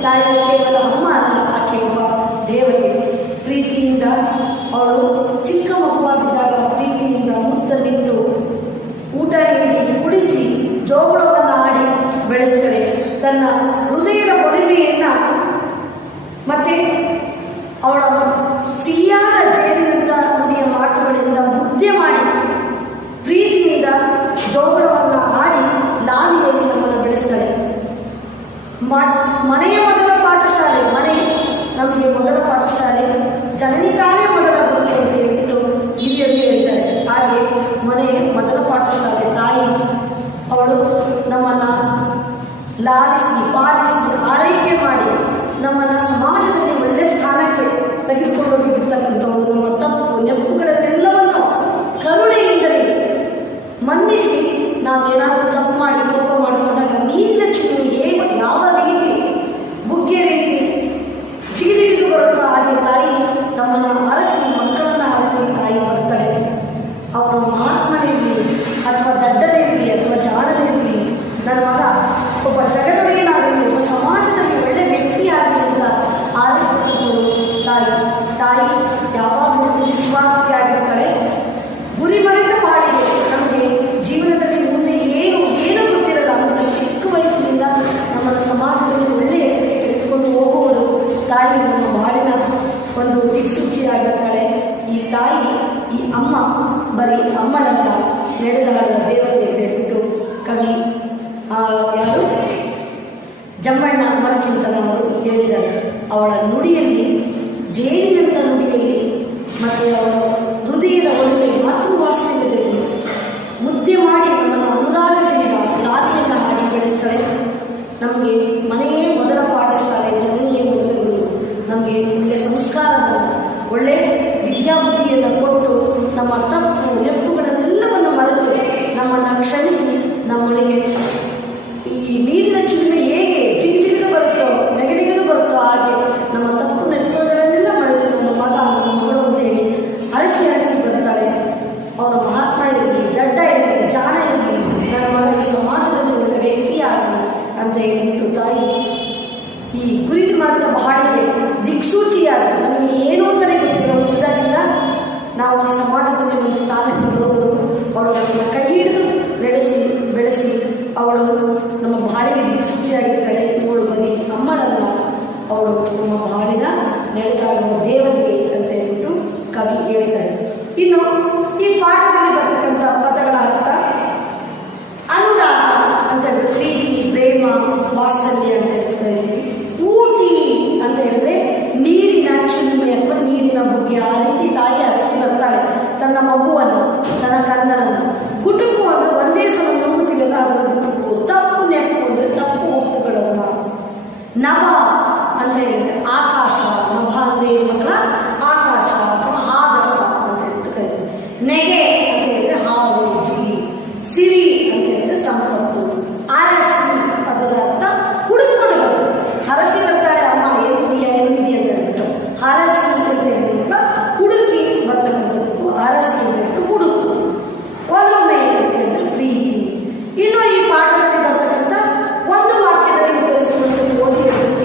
ತಾಯಿ ಕೇವಲ ಅಮ್ಮ ಅಲ್ಲ, ಆಕೆ ಒಬ್ಬ ದೇವತೆ. ಪ್ರೀತಿಯಿಂದ ಅವಳು ಚಿಕ್ಕ ಮಗುವಾಗಿದ್ದಾಗ ಪ್ರೀತಿಯಿಂದ ಮುತ್ತನ್ನಿಟ್ಟು ಊಟ ನೀಡಿ ಕುಡಿಸಿ ಜೋಗುಳವನ್ನು ಆಡಿ ಬೆಳೆಸ್ತಾಳೆ. ತನ್ನ ಹೃದಯದ ಒಲಿಮೆಯನ್ನು ಮತ್ತೆ ಅವಳ ಸಿಹಿಯಾದ ಜೇನಿನಂಥ ನುಡಿಯ ಮಾತುಗಳಿಂದ ಮುದ್ದೆ ಮಾಡಿ ಪ್ರೀತಿಯಿಂದ ಜೋಗುಳವನ್ನು ಆಡಿ ಲಾಲಿಯಲ್ಲಿ ನಮ್ಮನ್ನು ಬೆಳೆಸ್ತಾಳೆ. ಮನೆಯ ಮೊದಲ ಪಾಠಶಾಲೆ, ಮನೆ ನಮಗೆ ಮೊದಲ ಪಾಠಶಾಲೆ, ಜನನಿ ತಾನೇ ಮೊದಲ ಗುರು ಅಂತ ಹೇಳ್ಬಿಟ್ಟು ಹಿರಿಯರು ಹೇಳ್ತಾರೆ. ಹಾಗೆ ಮನೆಯ ಮೊದಲ ಪಾಠಶಾಲೆ ತಾಯಿ. ಅವಳು ನಮ್ಮನ್ನು ಲಾಲಿಸಿ ಪಾಲಿಸಿ ಆರೈಕೆ ಮಾಡಿ ನಮ್ಮನ್ನು ಸಮಾಜದಲ್ಲಿ ಒಳ್ಳೆ ಸ್ಥಾನಕ್ಕೆ ತೆಗೆದುಕೊಂಡು ಬಿಡ್ತಕ್ಕಂಥವಳು. ನಮ್ಮ ತಪ್ಪು ನೆಪ್ಪುಗಳನ್ನೆಲ್ಲವನ್ನು ಕರುಣೆಯಿಂದಲೇ ಮನ್ನಿಸಿ ನಾವೇನಾದರೂ ತಪ್ಪು ಮಾಡಿ ಕೋಪ ಮಾಡಿಕೊಂಡಾಗ ನೀರಿನ ಚಿನ್ನು ಹೇಗೆ ಯಾವ ರೀತಿ ಬುಗ್ಗೆ ರೀತಿ ಜಿಗಿದಿಗಿದು ಬರುತ್ತೋ ಹಾಗೆ ತಾಯಿ ನಮ್ಮನ್ನು ಆರಿಸಿ ಮಕ್ಕಳನ್ನು ಆರಿಸಿ ತಾಯಿ ಬರ್ತಾಳೆ. ಅವನು ಮಹಾತ್ಮನಿರಲಿ ಅಥವಾ ದಡ್ಡನಿರಲಿ ಅಥವಾ ಜಾಣನಿರಲಿ, ನನ್ನ ಮಗ ಒಬ್ಬ ಜಗದೊಡೆಯನಾಗಲಿ ಒಬ್ಬ ಸಮಾಜದಲ್ಲಿ ಒಳ್ಳೆ ವ್ಯಕ್ತಿಯಾಗಲಿ ಅಂತ ಆರಿಸತಕ್ಕಂಥವಳು ತಾಯಿ. ತಾಯಿ ಯಾವಾಗಲೂ ನಿಸ್ವಾರ್ಥಿಯಾಗಿರ್ತಾಳೆ. ಗುರಿ ಮರೆತ ಬಾಳಿಗೆ ನಮಗೆ ಜೀವನದಲ್ಲಿ ಮುಂದೆ ಏನು ಗೊತ್ತಿರಲ್ಲ ಅಂತ ಚಿಕ್ಕ ವಯಸ್ಸಿನಿಂದ ನಮ್ಮನ್ನು ಸಮಾಜದಲ್ಲಿ ಒಳ್ಳೆಯ ತೆಗೆದುಕೊಂಡು ಹೋಗುವವರು ತಾಯಿ ನಮ್ಮ ಬಾಳಿನ ಒಂದು ದಿಕ್ಸೂಚಿಯಾಗಿರ್ತಾಳೆ. ಈ ತಾಯಿ, ಈ ಅಮ್ಮ ಬರೀ ಅಮ್ಮನಲ್ಲ ನಡೆದಾಡುವ ದೇವತೆ ಅಂತ ಹೇಳ್ಬಿಟ್ಟು ಕವಿ ಯಾರು ಜಮ್ಮಣ್ಣ ಅಮರಚಿಂತನ ಅವರು ಹೇಳಿದ್ದಾರೆ. ಅವಳ ನುಡಿಯಲ್ಲಿ, ಜೇನಿನಂಥ ನುಡಿಯಲ್ಲಿ ಮತ್ತು ಅವಳ ಹೃದಯದ ಒಳ್ಳೆ ಮಾತೃವಾತ್ಸಲ್ಯದಲ್ಲಿ ಮುದ್ದೆ ಮಾಡಿ ನಮ್ಮನ್ನು ಅನುರಾಗದಿಂದ ಲಾಲಿಯನ್ನು ಹಾಡಿ ಬೆಳೆಸ್ತಾಳೆ. ನಮಗೆ ಮನೆಯೇ ಮೊದಲ ಪಾಠಶಾಲೆ, ಜನನಿಯೇ ಮೊದಲ ಗುರು. ನಮಗೆ ಒಳ್ಳೆ ಸಂಸ್ಕಾರವನ್ನು, ಒಳ್ಳೆ ವಿದ್ಯಾಬುದ್ಧಿಯನ್ನು ಕೊಟ್ಟು ನಮ್ಮ ತಪ್ಪು ನೆಪ್ಪುಗಳನ್ನೆಲ್ಲವನ್ನು ಮರೆತು ನಮ್ಮನ್ನು ಕ್ಷಮಿಸಿ ನಮ್ಮೊಳಗೆ ಈ ನೀರಿನ ಚಿಲುಮೆ ಹೇಗೆ ಜಿಗಿಜಿಗಿದು ಬರುತ್ತೋ ನೆಗೆದಿಗಿದು ಬರುತ್ತೋ ಹಾಗೆ ನಮ್ಮ ತಪ್ಪು ನೆಪ್ಪುಗಳನ್ನೆಲ್ಲ ಮರೆತು ನಮ್ಮ ಮಗ ನಮ್ಮ ಮಗಳು ಅಂತೇಳಿ ಅರಸಿ ಅರಸಿ ಬರ್ತಾಳೆ. ಅವರ ಮಹಾತ್ಮ ಇರಲಿ, ದಡ್ಡ ಇರಲಿ, ಜಾಣ ಇರಲಿ, ನನ್ನ ಮಗ ಈ ಸಮಾಜದಲ್ಲಿ ಒಳ್ಳೆ ವ್ಯಕ್ತಿಯಾಗಲಿ ಅಂತ ಹೇಳ್ಬಿಟ್ಟು ತಾಯಿ ಈ ಗುರಿ ಮರೆತ ಬಾಳಿಗೆ ದಿಕ್ಸೂಚಿಯಾಗಿ ನಮಗೆ ಏನೋ ಅಂತಲೇ ಗೊತ್ತಿಲ್ಲ. ಹುಟ್ಟಿದಾಗಿಂದ ನಾವು ಈ ಸಮಾಜದಲ್ಲಿ ಒಂದು ಸ್ಥಾನಕ್ಕೆ ಬರೋದು ಅವಳು ನಮ್ಮನ್ನು ಕೈ ಹಿಡಿದು ಬೆಳೆಸಿ ಅವಳು ನಮ್ಮ ಬಾಳಿಗೆ ದಿಕ್ಸೂಚಿಯಾಗಿರ್ತಾಳೆ. ಇವಳು ಬರೀ ಅಮ್ಮಳಲ್ಲ, ಅವಳು ನಮ್ಮ ಬಾಳಿನ ನಡೆದಾಡುವ ದೇವತೆ ಅಂತ ಹೇಳ್ಬಿಟ್ಟು ಕವಿ ಹೇಳ್ತಾರೆ. ಇನ್ನು ಈ ಪಾಠದಲ್ಲಿ ಬರ್ತಕ್ಕಂಥ ಪದಗಳ ಅರ್ಥ ಅನುರಾಗ ಅಂತ ಹೇಳಿದ್ರೆ ಪ್ರೀತಿ, ಪ್ರೇಮ, ವಾತ್ಸಲ್ಯ ಅಂತ ಹೇಳ್ತಾ ಇದ್ದೀವಿ. ಊಟಿ ಅಂತ ಹೇಳಿದ್ರೆ ನೀರಿನ ಚಿಲುಮೆ ಅಥವಾ ನೀರಿನ ಬುಗ್ಗೆ. ಆ ರೀತಿ ತಾಯಿ ಅರಸಿ ಬರ್ತಾಳೆ ತನ್ನ ಮಗುವನ್ನು, ತನ್ನ ಕಂದನನ್ನು. ಗುಟುಕು ಅಂದರೆ ಒಂದೇ ಸಲ ನುಂಗುತ್ತಿಲ್ಲ, ಅದರ ಗುಟುಕು. ತಪ್ಪು ನೆಪ್ಪು ಅಂದರೆ ತಪ್ಪು ಒಪ್ಪುಗಳನ್ನು. ನಭ ಅಂತ ಹೇಳಿದ್ರೆ ಆಕಾಶ, ನಭ ಅಂದರೆ ಮಕ್ಕಳ ಆಕಾಶ ಅಥವಾ ಹಾಗಸ ಅಂತ ಹೇಳ್ಬಿಟ್ಟು ಕರೀತೀವಿ. ನೆಗೆ ಅಂತ ಹೇಳಿದ್ರೆ ಹಾವು, ಜಿಗಿ. ಸಿರಿ ಅಂತ ಹೇಳಿದ್ರೆ ಸಂಪತ್ತು. ಅರಸಿ ಪದದ ಅರ್ಥ ಹುಡುಕೊಂಡು ಹರಸಿ ಬರ್ತಾಳೆ ಅಮ್ಮ, ಎಲ್ಲಿದೆಯಾ ಅಂತ ಹೇಳ್ಬಿಟ್ಟು. ಹರಸಿ ಅಂತ ಹೇಳ್ಬಿಟ್ಟು ಹುಡುಕಿ ಬರ್ತಕ್ಕಂಥದ್ದಕ್ಕೂ ಅರಸಿ ಅಂತ ಹೇಳ್ಬಿಟ್ಟು ಹುಡುಕು. ಒಲುಮೆ ಅಂತ ಹೇಳಿದ್ರೆ ಪ್ರೀತಿ. ಇನ್ನು ಈ ಪಾಠದಲ್ಲಿ ಬರ್ತಕ್ಕಂಥ ಒಂದು ವಾಕ್ಯದಲ್ಲಿ ಉತ್ತರಿಸುವಂಥದ್ದು ಓದಿ ಹೇಳ್ಬಿಟ್ಟು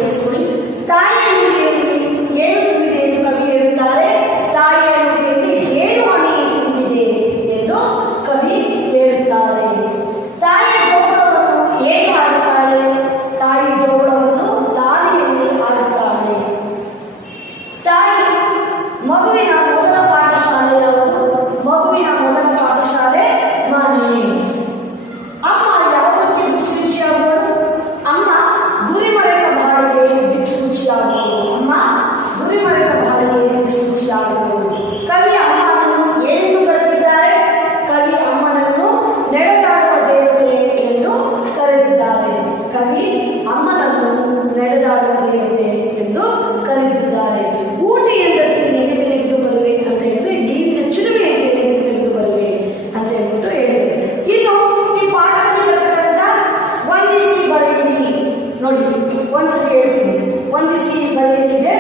ಒಂದ್ಸರಿ ಹೇಳ್ತೀನಿ. ವಂದಿಸಿ ಬರೆಯಲಿದೆ.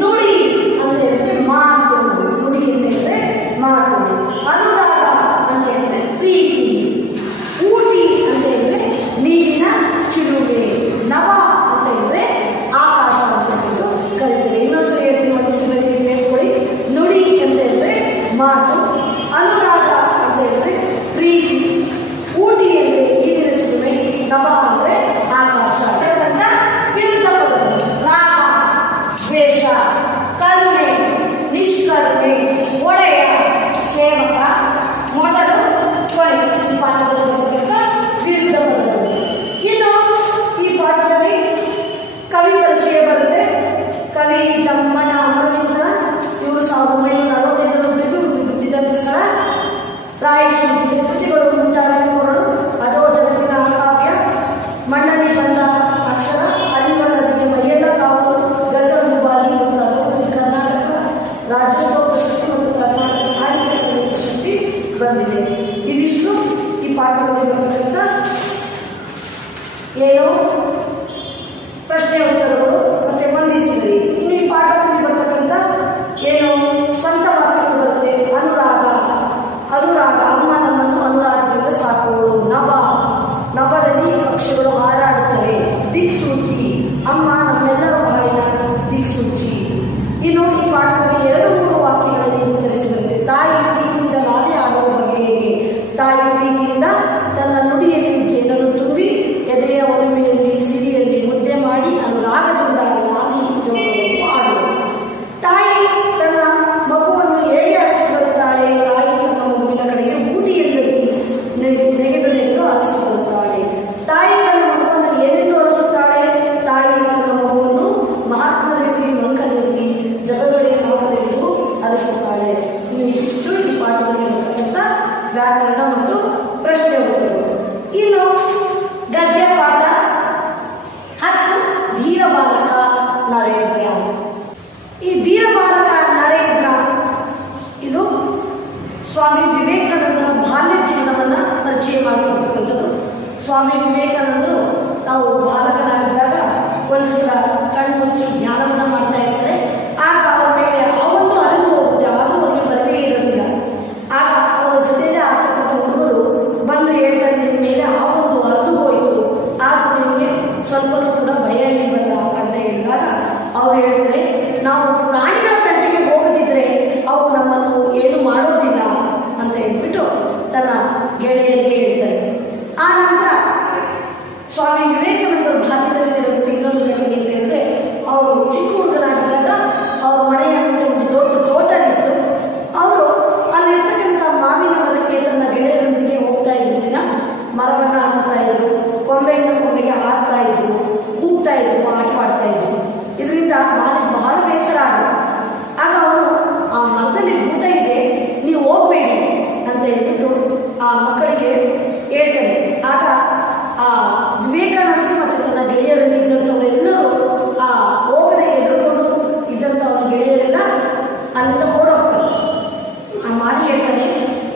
ನುಡಿ ಅಂತ ಹೇಳಿದ್ರೆ ಮಾತು, ನುಡಿ ಅಂತ ಹೇಳಿದ್ರೆ ಮಾತು. ಅನುರಾಗ ಅಂತ ಹೇಳಿದ್ರೆ ಪ್ರೀತಿ. ಊಟಿ ಅಂತ ಹೇಳಿದ್ರೆ ನೀರಿನ ಚಿಲುಮೆ. ನವ ಅಂತ ಹೇಳಿದ್ರೆ ಆಕಾಶ ಅಂತ ಹೇಳಿದ್ರು ಕರಿತಾರೆ. ಇನ್ನೊಂದ್ಸರಿ ಹೇಳ್ತೀನಿ, ವಂದಿಸಿ ಬರೆಯಲಿದೆ ಕೇಳಿಸ್ಕೊಳ್ಳಿ. ನುಡಿ ಅಂತ ಹೇಳಿದ್ರೆ ಮಾತು, ಅನುರಾಗ ಅಂತ ಹೇಳಿದ್ರೆ ಪ್ರೀತಿ, ಊಟಿ ಅಂದರೆ ನೀರಿನ ಚಿಲುಮೆ, ನವ ಅಂದರೆ ಆಕಾಶ. ವಿರುದ್ಧ ಪದಗಳು ರಾಗ, ದ್ವೇಷ, ಕರುಣೆ, ನಿಷ್ಕರುಣೆ, ಒಡೆಯ, ಸೇವಕ, ಮೊದಲು, ಕೊನೆ. ಈ ಪಾಠದಲ್ಲಿ ಬರ್ತಕ್ಕಂಥ ವಿರುದ್ಧ ಪದಗಳು. ಇನ್ನು ಈ ಪಾಠದಲ್ಲಿ ಕವಿ ಪರಿಚಯ ಬರುತ್ತೆ. ಕವಿ ಜಮ್ಮಣ್ಣ ಅಮರಚಿಂತನ. ಇವರು 1945 ಹುಟ್ಟಿದಂಥ ಸ್ಥಳ ರಾಯಚೂರು ಜಿಲ್ಲೆ. ಕೃತಿಗಳು: ಮುಂಚಾರಣೆ ಕೊರಡು, ಅದೋ ಜಗತ್ತಿನ ಕಾವ್ಯ, ಮಂಡನೆ ಬಂದ ಅಕ್ಷರ, ಅರಿವಲ್ಲದಕ್ಕೆ ಮೈಯೆಲ್ಲ ಕಾವು, ಗಜಲ್ ದುಬಾರಿ ಮುಂತಾದವು. ಕರ್ನಾಟಕ ರಾಜ್ಯೋತ್ಸವ ಪ್ರಶಸ್ತಿ ಮತ್ತು ಕರ್ನಾಟಕ ಸಾಹಿತ್ಯ ಅಕಾಡೆಮಿ ಪ್ರಶಸ್ತಿ ಬಂದಿದೆ. ಇದಿಷ್ಟು ಈ ಪಾಠದಲ್ಲಿ ಬರ್ತಕ್ಕಂಥ ಏನು ಪ್ರಶ್ನೆ ಉತ್ತರಗಳು ಮತ್ತೆ ವಂದಿಸಿದ್ರಿ. ಇನ್ನು ಈ ಪಾಠದಲ್ಲಿ ಬರ್ತಕ್ಕಂಥ ಏನು ಸ್ವಂತ ವಾಕ್ಯಗಳು ಬರುತ್ತೆ. ಅನುರಾಗ, ಅನುರಾಗ, ಅಮ್ಮ ನಮ್ಮನ್ನು ಅನುರಾಗದಿಂದ ಸಾಕುವಳು. ನಭ, ನಭದಲ್ಲಿ ಪಕ್ಷಿಗಳು ಹಾರಾಡುತ್ತವೆ. ದಿಕ್ಸೂಚಿ, ಅಮ್ಮ ನಮ್ಮೆಲ್ಲರ ಬಾಳಿನ ದಿಕ್ಸೂಚಿ. ಇನ್ನು ಈ ಪಾಠದಲ್ಲಿ 2-3 ವಾಕ್ಯಗಳಲ್ಲಿ ಉತ್ತರಿಸಿದಂತೆ ತಾಯಿ ಪ್ರೀತಿಯಿಂದ ನಾನೇ ಆಡುವ ಬಗೆ ಹೇಗೆ. ತಾಯಿ ಪ್ರೀತಿಯಿಂದ ತನ್ನ ನುಡಿಯಲ್ಲಿ ಜೇನನ್ನು ತುಂಬಿ ಎದೆಯ ಒಲುಮೆಯಲ್ಲಿ ಸಿರಿಯಲ್ಲಿ ಮುದ್ದೆ ಮಾಡಿ ಅನುರಾಗದಿಂದ ನಾನೇ ಜೋಗವನ್ನು ಆಡುವ. ತಾಯಿ ತನ್ನ ಮಗುವನ್ನು ಹೇಗೆ ಅರಸಿಕೊಳ್ಳುತ್ತಾಳೆ. ತಾಯಿ ತನ್ನ ಮಗುವಿನ ಕಡೆಗೆ ಊಟಿ ಎಂದರೆ ನೆಗೆದು ಅರಸಿಕೊಳ್ಳುತ್ತಾಳೆ. ತಾಯಿ ತನ್ನ ಮಗುವನ್ನು ಏನೆಂದು ಅರಸುತ್ತಾಳೆ. ತಾಯಿ ತನ್ನ ಮಗುವನ್ನು ಮಹಾತ್ಮರಲ್ಲಿ, ಮಂಕರಲ್ಲಿ, ಜಗದೊಡೆಯ ನಾಮದೆಂದು ಅರಸುತ್ತಾಳೆ. ಇಷ್ಟು ಈ ಪಾಠದಲ್ಲಿ ಇರತಕ್ಕಂಥ ವ್ಯಾಕರಣ ಮತ್ತು ಪ್ರಶ್ನೆ ಉತ್ತರಗಳು. ಇನ್ನು ಗದ್ಯ ಪಾಠ 10 ಧೀರ ಬಾಲಕ ನರೇಂದ್ರ. ಈ ಧೀರ ಬಾಲಕ ನರೇಂದ್ರ ಇದು ಸ್ವಾಮಿ ವಿವೇಕಾನಂದರ ಬಾಲ್ಯ ಜೀವನವನ್ನು ಪರಿಚಯ ಮಾಡಿಕೊಡ್ತಕ್ಕಂಥದ್ದು. ಸ್ವಾಮಿ ವಿವೇಕಾನಂದರು ತಾವು ಬಾಲಕನಾಗಿದ್ದಾಗ ಒಂದು ಸಲ ಕಣ್ಮುಚ್ಚಿ ಧ್ಯಾನವನ್ನು ಮಾಡ್ತಾ ಇರ್ತಾರೆ. ಆಗ ಅವರ ಮೇಲೆ ಅವೊಂದು ಹರಿದು ಹೋಗುತ್ತೆ. ಆದರೂ ಅವರಿಗೆ ಬರವೇ ಇರೋದಿಲ್ಲ. ಆಗ ಅವರ ಜೊತೆಯಲ್ಲೇ ಆಗ್ತಕ್ಕಂಥ ಹುಡುಗರು ಬಂದು ಹೇಳ್ತಾರೆ, ನಿಮ್ಮ ಮೇಲೆ ಆವೊಂದು ಹರಿದು ಹೋಯಿತು, ಆಗ ನಿಮಗೆ ಸ್ವಲ್ಪನೂ ಕೂಡ ಭಯ ಇಲ್ವಲ್ಲ ಅಂತ ಹೇಳಿದಾಗ ಅವರು ಹೇಳ್ತಾರೆ, ನಾವು ಪ್ರಾಣಿಗಳ ತಂಟೆಗೆ ಹೋಗದಿದ್ರೆ ಅವು ನಮ್ಮನ್ನು ಏನು ಮಾಡೋದಿಲ್ಲ ಅಂತ ಹೇಳ್ಬಿಟ್ಟು ತನ್ನ ಗೆಳೆಯರಿಗೆ ಹೇಳ್ತಾರೆ. ಆ ನಂತರ ಸ್ವಾಮಿ ವಿವೇಕಾನಂದರ ಭಾಗ್ಯದಲ್ಲಿ ನಡೆಯುತ್ತೆ ಇನ್ನೊಂದು ಘಟನೆ ಅಂತ ಹೇಳಿದ್ರೆ, ಅವರು ಚಿಕ್ಕ ಹುಡುಗನಾಗಿದ್ದಾಗ ಅವ್ರ ಮನೆಯ ಒಂದು ದೊಡ್ಡ ತೋಟ ಇತ್ತು. ಅವರು ಅಲ್ಲಿರ್ತಕ್ಕಂಥ ಮಾವಿನ ಮರಕ್ಕೆ ತನ್ನ ಗೆಳೆಯರೊಂದಿಗೆ ಹೋಗ್ತಾ ಇದ್ರು. ದಿನ ಮರವನ್ನು ಹತ್ತುತ್ತಾ ಇದ್ರು, ಕೊಂಬೆಯಿಂದ ಕೊಂಬೆಗೆ ಹಾಕ್ತಾ ಇದ್ರು, ಕೂಗ್ತಾ ಇದ್ರು, ಆಟ ಮಾಡ್ತಾ ಇದ್ರು. ಇದರಿಂದ ಮಾಲಿಗೆ ಬಹಳ ಬೇಸರ ಆಗುತ್ತೆ. ಆಗ ಅವನು ಆ ಮರದಲ್ಲಿ ಭೂತ ಇದೆ, ನೀವು ಹೋಗಬೇಡಿ ಅಂತ ಹೇಳ್ಬಿಟ್ಟು ಆ ಮಕ್ಕಳಿಗೆ ಹೇಳ್ತಾನೆ. ಆಗ ಆ ವಿವೇಕಾನಂದರು ಮತ್ತು ತನ್ನ ಗೆಳೆಯರಲ್ಲಿ ಇದ್ದಂಥವರೆಲ್ಲರೂ ಆ ಹೋಗದೆ ಎದುರುಕೊಂಡು ಇದ್ದಂಥವ್ರ ಗೆಳೆಯರೆಲ್ಲ ಅಲ್ಲಿಂದ ಓಡೋಗ್ತಾರೆ. ಆ ಮಾರಿ ಹೇಳ್ತಾನೆ,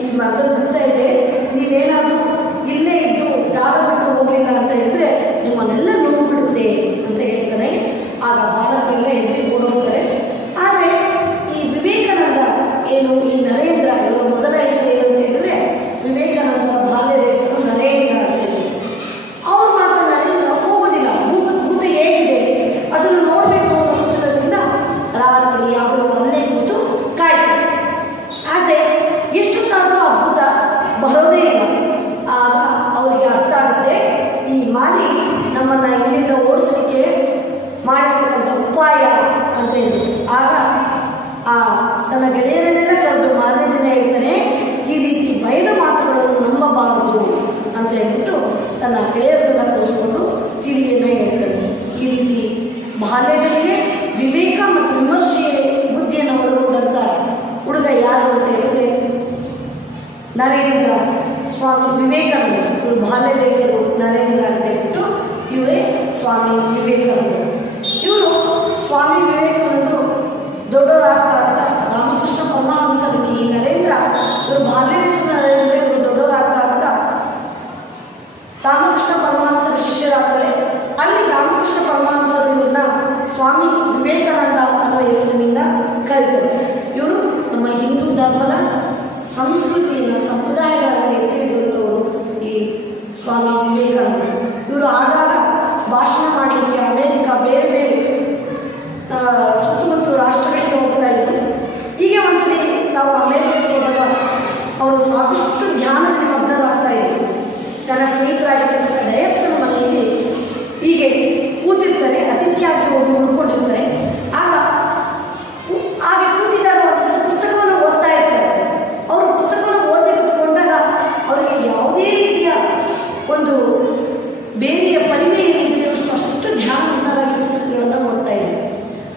ಈ ಮರದಲ್ಲಿ ಭೂತ ಇದೆ, ನೀವೇನಾದರೂ ಇಲ್ಲೇ ಇದ್ದು ಜಾಗ ಬಿಟ್ಟು ಹೋಗಲಿಲ್ಲ ಅಂತ ಹೇಳಿದ್ರೆ ನಿಮ್ಮನ್ನೆಲ್ಲ ನೋವು ಬಿಡುತ್ತೆ ಅಂತ ಹೇಳ್ತಾನೆ. ಆಗ ಬಾಲಕರೆಲ್ಲ ಹೆದರಿ ಓಡೋಗ್ತಾರೆ. ಆದರೆ ಈ ವಿವೇಕಾನಂದ ಏನು, ಈ ನರೇಂದ್ರ ಇವರ ಮೊದಲ ಹೆಸರು ಏನಂತ ಹೇಳಿದ್ರೆ ವಿವೇಕಾನಂದರ ಬಾಲ್ಯದ ಹೆಸರು ನರೇಂದ್ರ ಅಂತ ಹೇಳಿ. ಅವ್ರು ಮಾತ್ರ ನರೇಂದ್ರ ಹೋಗೋದಿಲ್ಲ. ಭೂತ ಹೇಗಿದೆ ಅದನ್ನು ನೋಡಬೇಕು ಅನ್ನೋ ಕುತೂಹಲದಿಂದ ರಾತ್ರಿ ಅವರು ಅಲ್ಲೇ ಕೂತು ಕಾಯ್ತಾರೆ. ಆದರೆ ಎಷ್ಟೊತ್ತಾದರೂ ಆ ಭೂತ ಬರೋದೇ ಇಲ್ಲ. ಆಗ ಅವರಿಗೆ ಅರ್ಥ ಆಗುತ್ತೆ, ಈ ಮಾಲಿ ನಮ್ಮನ್ನು ಇಲ್ಲಿಂದ ಓಡಿಸಲಿಕ್ಕೆ ಮಾಡಿರ್ತಕ್ಕಂಥ ಉಪಾಯ ಅಂತ ಹೇಳ್ಬಿಟ್ಟು. ಆಗ ಆ ತನ್ನ ಗೆಳೆಯರನ್ನೆಲ್ಲ ಕರೆದು ಮಾರನೇ ದಿನ ಹೇಳ್ತಾನೆ, ಈ ರೀತಿ ಭಯದ ಮಾತುಗಳನ್ನು ನಂಬಬಾರದು ಅಂತ ಹೇಳ್ಬಿಟ್ಟು ತನ್ನ ಗೆಳೆಯರನ್ನೆಲ್ಲ ಕೂರಿಸ್ಕೊಂಡು ತಿಳಿಯನ್ನು ಹೇಳ್ತಾನೆ. ಈ ರೀತಿ ಬಾಲ್ಯದಲ್ಲಿಯೇ ವಿವೇಕ ಮತ್ತು ವಿಮರ್ಶೆ ಬುದ್ಧಿಯನ್ನು ಒಳಗೊಂಡಂಥ ಹುಡುಗ ಯಾರು ಅಂತ ಹೇಳಿದ್ರೆ ನರೇಂದ್ರ. ಸ್ವಾಮಿ ವಿವೇಕಾನಂದ ಇವರು ಬಾಲ್ಯದ ಹೆಸರು ನರೇಂದ್ರ ಅಂತ ಹೇಳ್ಬಿಟ್ಟು ಇವರೇ ಸ್ವಾಮಿ ವಿವೇಕಾನಂದರು. ಇವರು ಸ್ವಾಮಿ ವಿವೇಕಾನಂದರು ದೊಡ್ಡವರಾಗ್ತಾ ರಾಮಕೃಷ್ಣ ಪರಮಹಂಸರು ಈ ನರೇಂದ್ರ ಇವರು ಬಾಲ್ಯದ ಹೆಸರು ನರೇಂದ್ರ, ಇವರು ದೊಡ್ಡವರಾಗ್ತಾ ರಾಮಕೃಷ್ಣ ಪರಮಹಂಸರ ಶಿಷ್ಯರಾಗ್ತಾರೆ. ಅಲ್ಲಿ ರಾಮಕೃಷ್ಣ ಪರಮಹಂಸ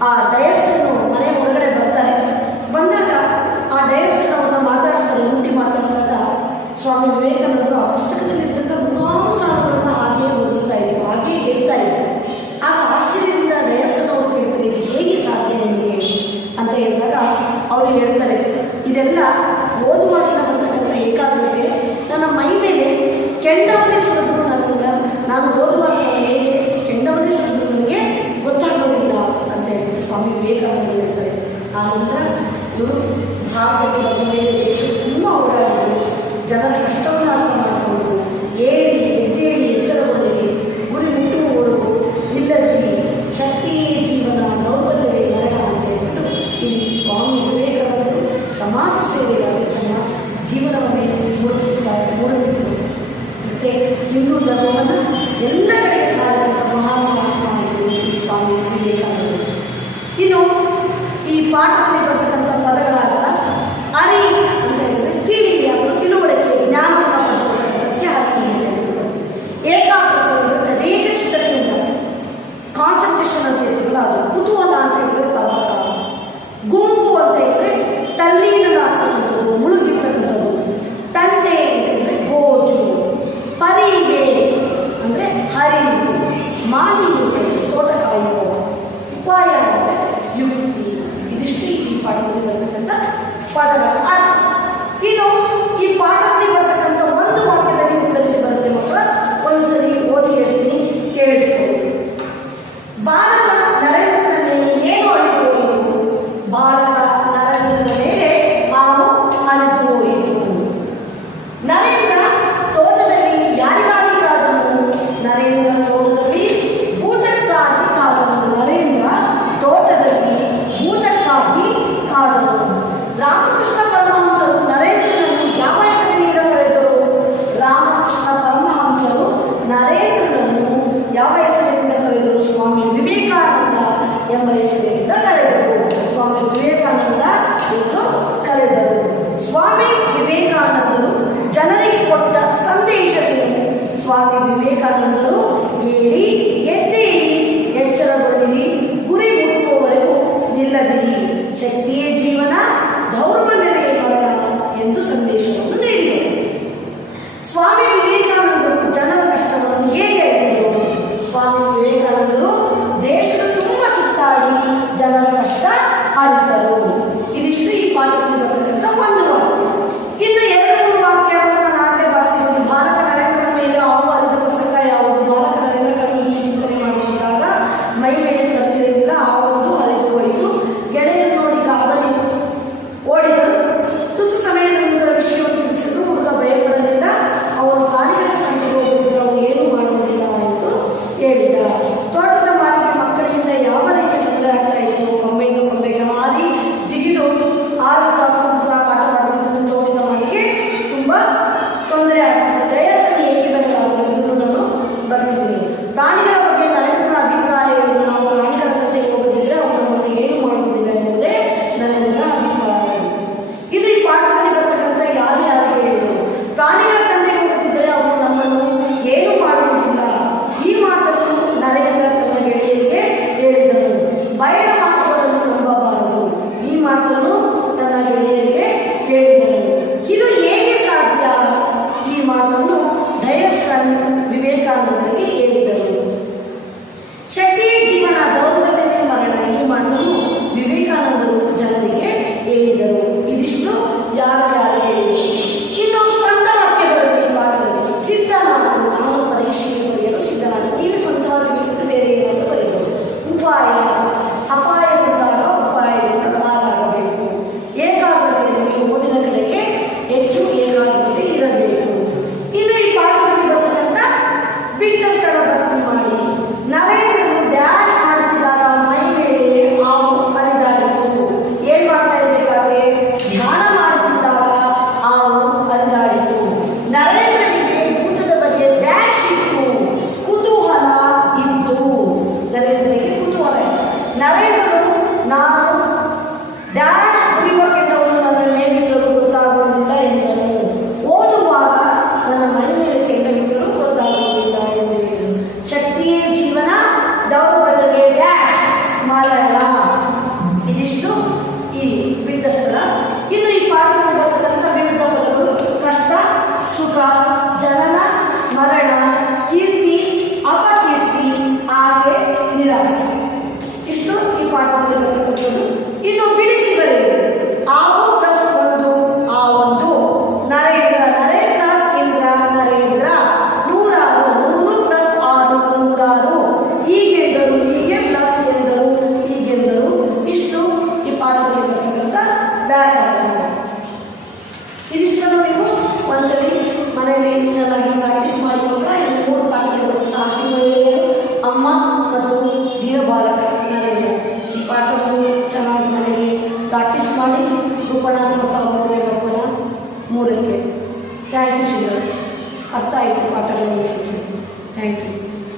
ಆ ಡಯಸ್ಸನ್ನು ಮನೆ ಒಳಗಡೆ ಬರ್ತಾರೆ. ಬಂದಾಗ ಆ ಡಯಸ್ಸನ್ನು ಅವ್ರನ್ನ ಮಾತಾಡಿಸ್ತಾರೆ, ಉಂಟಿ ಮಾತಾಡಿಸಿದಾಗ ಸ್ವಾಮಿ ವಿವೇಕಾನಂದರು ಆ ಪುಸ್ತಕದಲ್ಲಿದ್ದಂಥ ನೂರಾರು ಸಾಲುಗಳನ್ನು ಹಾಗೆಯೇ ಓದುತ್ತಾ ಇದ್ರು, ಹಾಗೆಯೇ ಹೇಳ್ತಾ ಇದ್ರು. ಆ ಆಶ್ಚರ್ಯದಿಂದ ಡಯಸ್ಸನ್ನು ಅವರು ಹೇಳ್ತಾರೆ, ಇದು ಹೇಗೆ ಸಾಧ್ಯ ನಿಮಗೆ ಅಂತ ಹೇಳಿದಾಗ ಅವರು ಹೇಳ್ತಾರೆ, ಇದೆಲ್ಲ ಓದುವಾಗಿನ ಬರ್ತಕ್ಕಂಥ ಏಕಾಗ್ರತೆ ನನ್ನ ಮೈ ಮೇಲೆ ಕೆಂಡವನ್ನೇ ಸುರಿದ್ರು ನಾನು ಓದುವಾಗ ಹೇಗೆ ಕೆಂಡವನ್ನೇ ಸುರಿದ್ರು ನನಗೆ ಗೊತ್ತಾಗೋದಿಲ್ಲ ಅಂತ ಹೇಳಿದ್ರು ಸ್ವಾಮಿ ವಿವೇಕಾನಂದರು ಹೇಳ್ತಾರೆ. ಆ ನಂತರ ಇವರು ಭಾರತಕ್ಕೆ ಬಂದ ಮೇಲೆ ದೇಶ ತುಂಬ ಓಡಾಡಿದ್ರು, ಜನರ ಕಷ್ಟವನ್ನು ಅರ್ಥ ಮಾಡಿಕೊಂಡು ಏಳಿ ಎದ್ದೇಳಿ ಎಚ್ಚರಗೊಂಡಿರಿ, ಗುರಿ ಮುಟ್ಟುವವರೆಗೂ ಇಲ್ಲದಿರಿ, ಶಕ್ತಿಯೇ ಜೀವನ ದೌರ್ಬಲ್ಯವೇ ಮರಣ ಅಂತ ಹೇಳ್ಬಿಟ್ಟು ಇಲ್ಲಿ ಸ್ವಾಮಿ ವಿವೇಕಾನಂದರು ಸಮಾಜ ಸೇವೆಗಾಗಿ ತಮ್ಮ ಜೀವನವನ್ನೇ ಮೂಡುತ್ತಿದ್ದರು. ಮತ್ತು ಹಿಂದೂ ಧರ್ಮವನ್ನು ಎಲ್ಲ ಕಡೆ ಸಾರಿದಂಥ ಮಹಾತ್ಮ ಈ ಸ್ವಾಮಿ ವಿವೇಕಾನಂದರು. ಇನ್ನು ಈ ಪಾಠದಲ್ಲಿ ಬರ್ತಕ್ಕಂಥ ಪದಗಳಾದ ಅರಿ ಅಂತ ಹೇಳಿದ್ರೆ ತಿಳಿ ಅಥವಾ ತಿಳುವಳಿಕೆ ಜ್ಞಾನವನ್ನು ಪಡ್ಕೊಳ್ತಕ್ಕಂಥದ್ದಕ್ಕೆ ಹರಿ ಅಂತ ಹೇಳ್ಬಿಟ್ಟು, ಏಕಾಗ್ರತೆ ಅಂದರೆ ತದೇಕ ಚಿತ್ತತೆಯಿಂದ ಕಾನ್ಸಂಟ್ರೇಷನ್ ಅಂತ ಹೇಳ್ತೀವಲ್ಲ ಅದು, ಕುತೂಹಲ ಅಂತ ಹೇಳಿದ್ರೆ ತವಕ, ಗುಂಪು ಅಂತ ಹೇಳಿದ್ರೆ ತಲ್ಲೀನದಾಗ್ತಕ್ಕಂಥದ್ದು ಮುಳುಗಿರ್ತಕ್ಕಂಥದ್ದು, ತಂಡೆ ಅಂತ ಹೇಳಿದ್ರೆ ಗೋಜು, ಪರಿವೆ ಅಂದರೆ ಹರಿವು, ಮಾಲಿ ಅಂತ ಹೇಳಿದ್ರೆ ತೋಟ ಕಾಯುವ, ಉಪಾಯ ಅಂದರೆ ಯುಕ್ತಿ. ಇದಿಷ್ಟು ಈ ಪಾಠದಲ್ಲಿ ಬರ್ತಕ್ಕಂಥ ಪದಗಳ ಅರ್ಥ. ಇನ್ನು ಈ ಪಾಠದಲ್ಲಿ ಬರ್ತಕ್ಕಂಥ ಒಂದು ವಾಕ್ಯದಲ್ಲಿ ಉತ್ತರಿಸಿ ಬರುತ್ತೆ ಮಕ್ಕಳ, ಒಂದ್ಸರಿ ಓದಿ ಹೇಳ್ತೀನಿ, ಕೇಳಿಸ್ಕೊಳ್ಳಿ. ಭಾರತ ನರೇಂದ್ರನ ಮೇಲೆ ಏನು ಅರಿತು ಹೋಯಿತು? ಭಾರತ ನರೇಂದ್ರನ ಮೇಲೆ ಹಾವು ಅರಿತು ಹೋಯಿತು. ನರೇಂದ್ರ ತೋಟದಲ್ಲಿ ಯಾರಿಗಾಗಿ ಕಾದನು? ನರೇಂದ್ರ ತೋಟದಲ್ಲಿ ಭೂತಕ್ಕಾಗಿ ಕಾದನು. ನರೇಂದ್ರ ತೋಟದಲ್ಲಿ ಭೂತಕ್ಕಾಗಿ ಕಾದನು. ರಾಮಕೃಷ್ಣ ಪರಮಹಂಸರು ನರೇಂದ್ರನನ್ನು ಯಾವ ಹೆಸರಿನಿಂದ ಕರೆದರು? ರಾಮಕೃಷ್ಣ ಪರಮಹಂಸರು ನರೇಂದ್ರನನ್ನು ಯಾವ ಹೆಸರಿನಿಂದ ಕರೆದರು? ಸ್ವಾಮಿ ವಿವೇಕಾನಂದ ಎಂಬ ಹೆಸರಿನಿಂದ ಕರೆದರು. ಸ್ವಾಮಿ ವಿವೇಕಾನಂದ ಎಂದು ಕರೆದರು. ಸ್ವಾಮಿ ವಿವೇಕಾನಂದರು ಜನರಿಗೆ ಕೊಟ್ಟ ಸಂದೇಶವೇನು? ಸ್ವಾಮಿ ವಿವೇಕಾನಂದರು ಏಳಿ ಎದ್ದೇಳಿ ಎಚ್ಚರಗೊಳ್ಳಿರಿ, ಗುರಿ ಮುಟ್ಟುವವರೆಗೂ ನಿಲ್ಲದಿರಿ, ಶಕ್ತಿಯೇ ಜೀವನ ದೌರ್ಬಲ್ಯವೇ ಮರಣ ಎಂದು ಸಂದೇಶವನ್ನು ನೀಡಿದರು. ಸ್ವಾಮಿ ವಿವೇಕಾನಂದರು ಜನರ ಕಷ್ಟವನ್ನು ಹೇಗೆ ಅರಿತರು? ಸ್ವಾಮಿ ವಿವೇಕಾನಂದರು ದೇಶದ ತುಂಬ ಸುತ್ತಾಡಿ ಜನರ ಕಷ್ಟ ಅರಿತರು. ಇದಿಷ್ಟು ಈ ಪಾಠದ ಮನೆಯಲ್ಲಿ ಚೆನ್ನಾಗಿ ಪ್ರಾಕ್ಟೀಸ್ ಮಾಡಿಕೊಂಡ್ರೆ ಇಲ್ಲಿ 3 ಪಾಠಗಳು ಸಾಹಸಿ ಮಹಿಳೆಯರು, ಅಮ್ಮ ಮತ್ತು ಧೀರ ಬಾಲಕ ನರೇಂದ್ರ. ಈ ಪಾಠವನ್ನು ಚೆನ್ನಾಗಿ ಮನೆಯಲ್ಲಿ ಪ್ರಾಕ್ಟೀಸ್ ಮಾಡಿ ರೂಪಣಾತ್ಮಕ 3ನೇ ಗಪ್ಪನ 3ಕ್ಕೆ. Thank you children. ಅರ್ಥ ಆಯಿತು ಪಾಠಗಳು. Thank you.